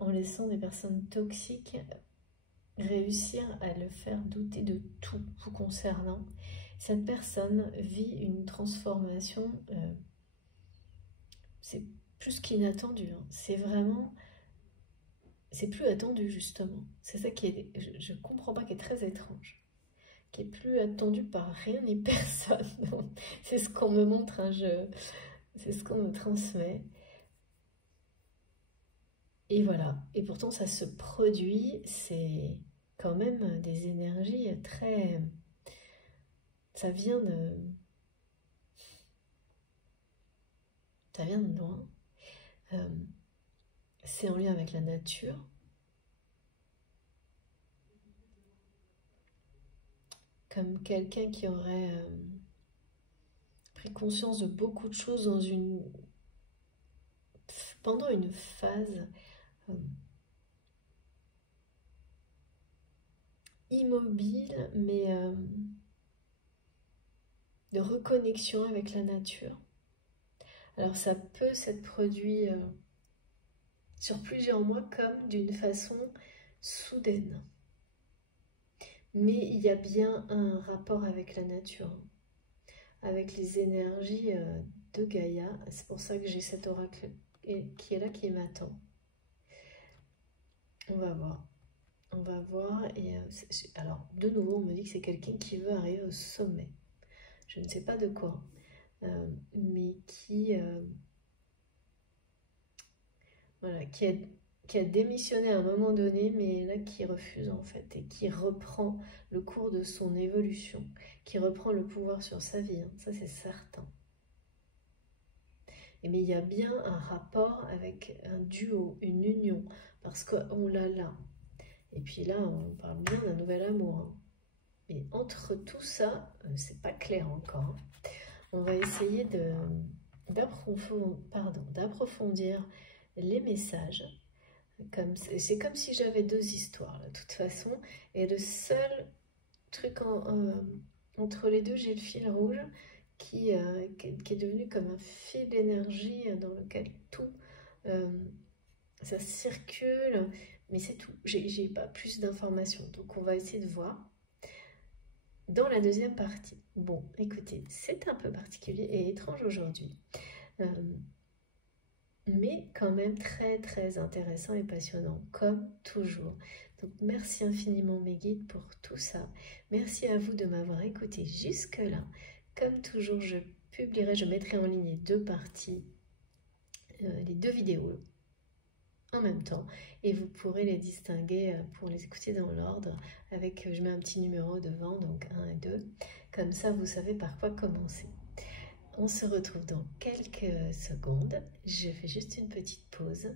en laissant des personnes toxiques réussir à le faire douter de tout vous concernant. Cette personne vit une transformation, c'est plus qu'inattendu, hein. C'est vraiment, c'est plus attendu justement. C'est ça qui est, je comprends pas, qui est très étrange, qui est plus attendu par rien ni personne. C'est ce qu'on me montre, hein, c'est ce qu'on me transmet. Et voilà, et pourtant ça se produit, c'est quand même des énergies très... Ça vient de loin. C'est en lien avec la nature. Comme quelqu'un qui aurait pris conscience de beaucoup de choses pendant une phase immobile, mais de reconnexion avec la nature. Alors ça peut s'être produit sur plusieurs mois comme d'une façon soudaine. Mais il y a bien un rapport avec la nature, avec les énergies de Gaïa. C'est pour ça que j'ai cet oracle qui est là, qui m'attend. On va voir. On va voir. Et alors, de nouveau, on me dit que c'est quelqu'un qui veut arriver au sommet. Je ne sais pas de quoi, mais voilà, qui a démissionné à un moment donné, mais là qui refuse en fait, et qui reprend le cours de son évolution, qui reprend le pouvoir sur sa vie, hein, ça c'est certain. Mais il y a bien un rapport avec un duo, une union, parce qu'on l'a là. Et puis là, on parle bien d'un nouvel amour, hein. Mais entre tout ça, c'est pas clair encore. On va essayer d'approfondir les messages. C'est comme si j'avais deux histoires, là, de toute façon. Et le seul truc entre les deux, j'ai le fil rouge qui est devenu comme un fil d'énergie dans lequel tout, ça circule. Mais c'est tout. J'ai pas plus d'informations. Donc on va essayer de voir dans la deuxième partie. Bon, écoutez, c'est un peu particulier et étrange aujourd'hui. Mais quand même très très intéressant et passionnant, comme toujours. Donc merci infiniment mes guides pour tout ça. Merci à vous de m'avoir écouté jusque-là. Comme toujours, je mettrai en ligne les deux parties, les deux vidéos en même temps, et vous pourrez les distinguer pour les écouter dans l'ordre. Je mets un petit numéro devant, donc 1 et 2. Comme ça, vous savez par quoi commencer. On se retrouve dans quelques secondes. Je fais juste une petite pause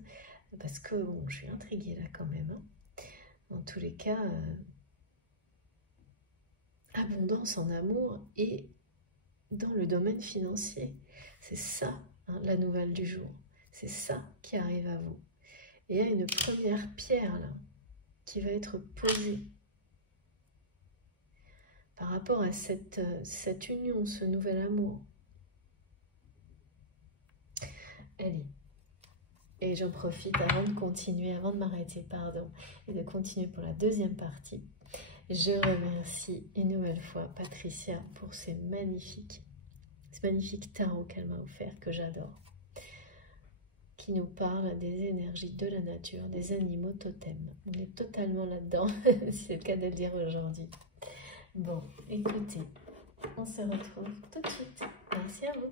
parce que bon, je suis intriguée là quand même, hein. En tous les cas, abondance en amour et dans le domaine financier. C'est ça, hein, la nouvelle du jour. C'est ça qui arrive à vous. Et il y a une première pierre là qui va être posée par rapport à cette union, ce nouvel amour. Allez, et j'en profite avant de continuer, avant de m'arrêter, pardon, et de continuer pour la deuxième partie. Je remercie une nouvelle fois Patricia pour ce magnifique tarot qu'elle m'a offert, que j'adore, qui nous parle des énergies de la nature, des animaux totems. On est totalement là-dedans, si c'est le cas de le dire aujourd'hui. Bon, écoutez, on se retrouve tout de suite. Merci à vous.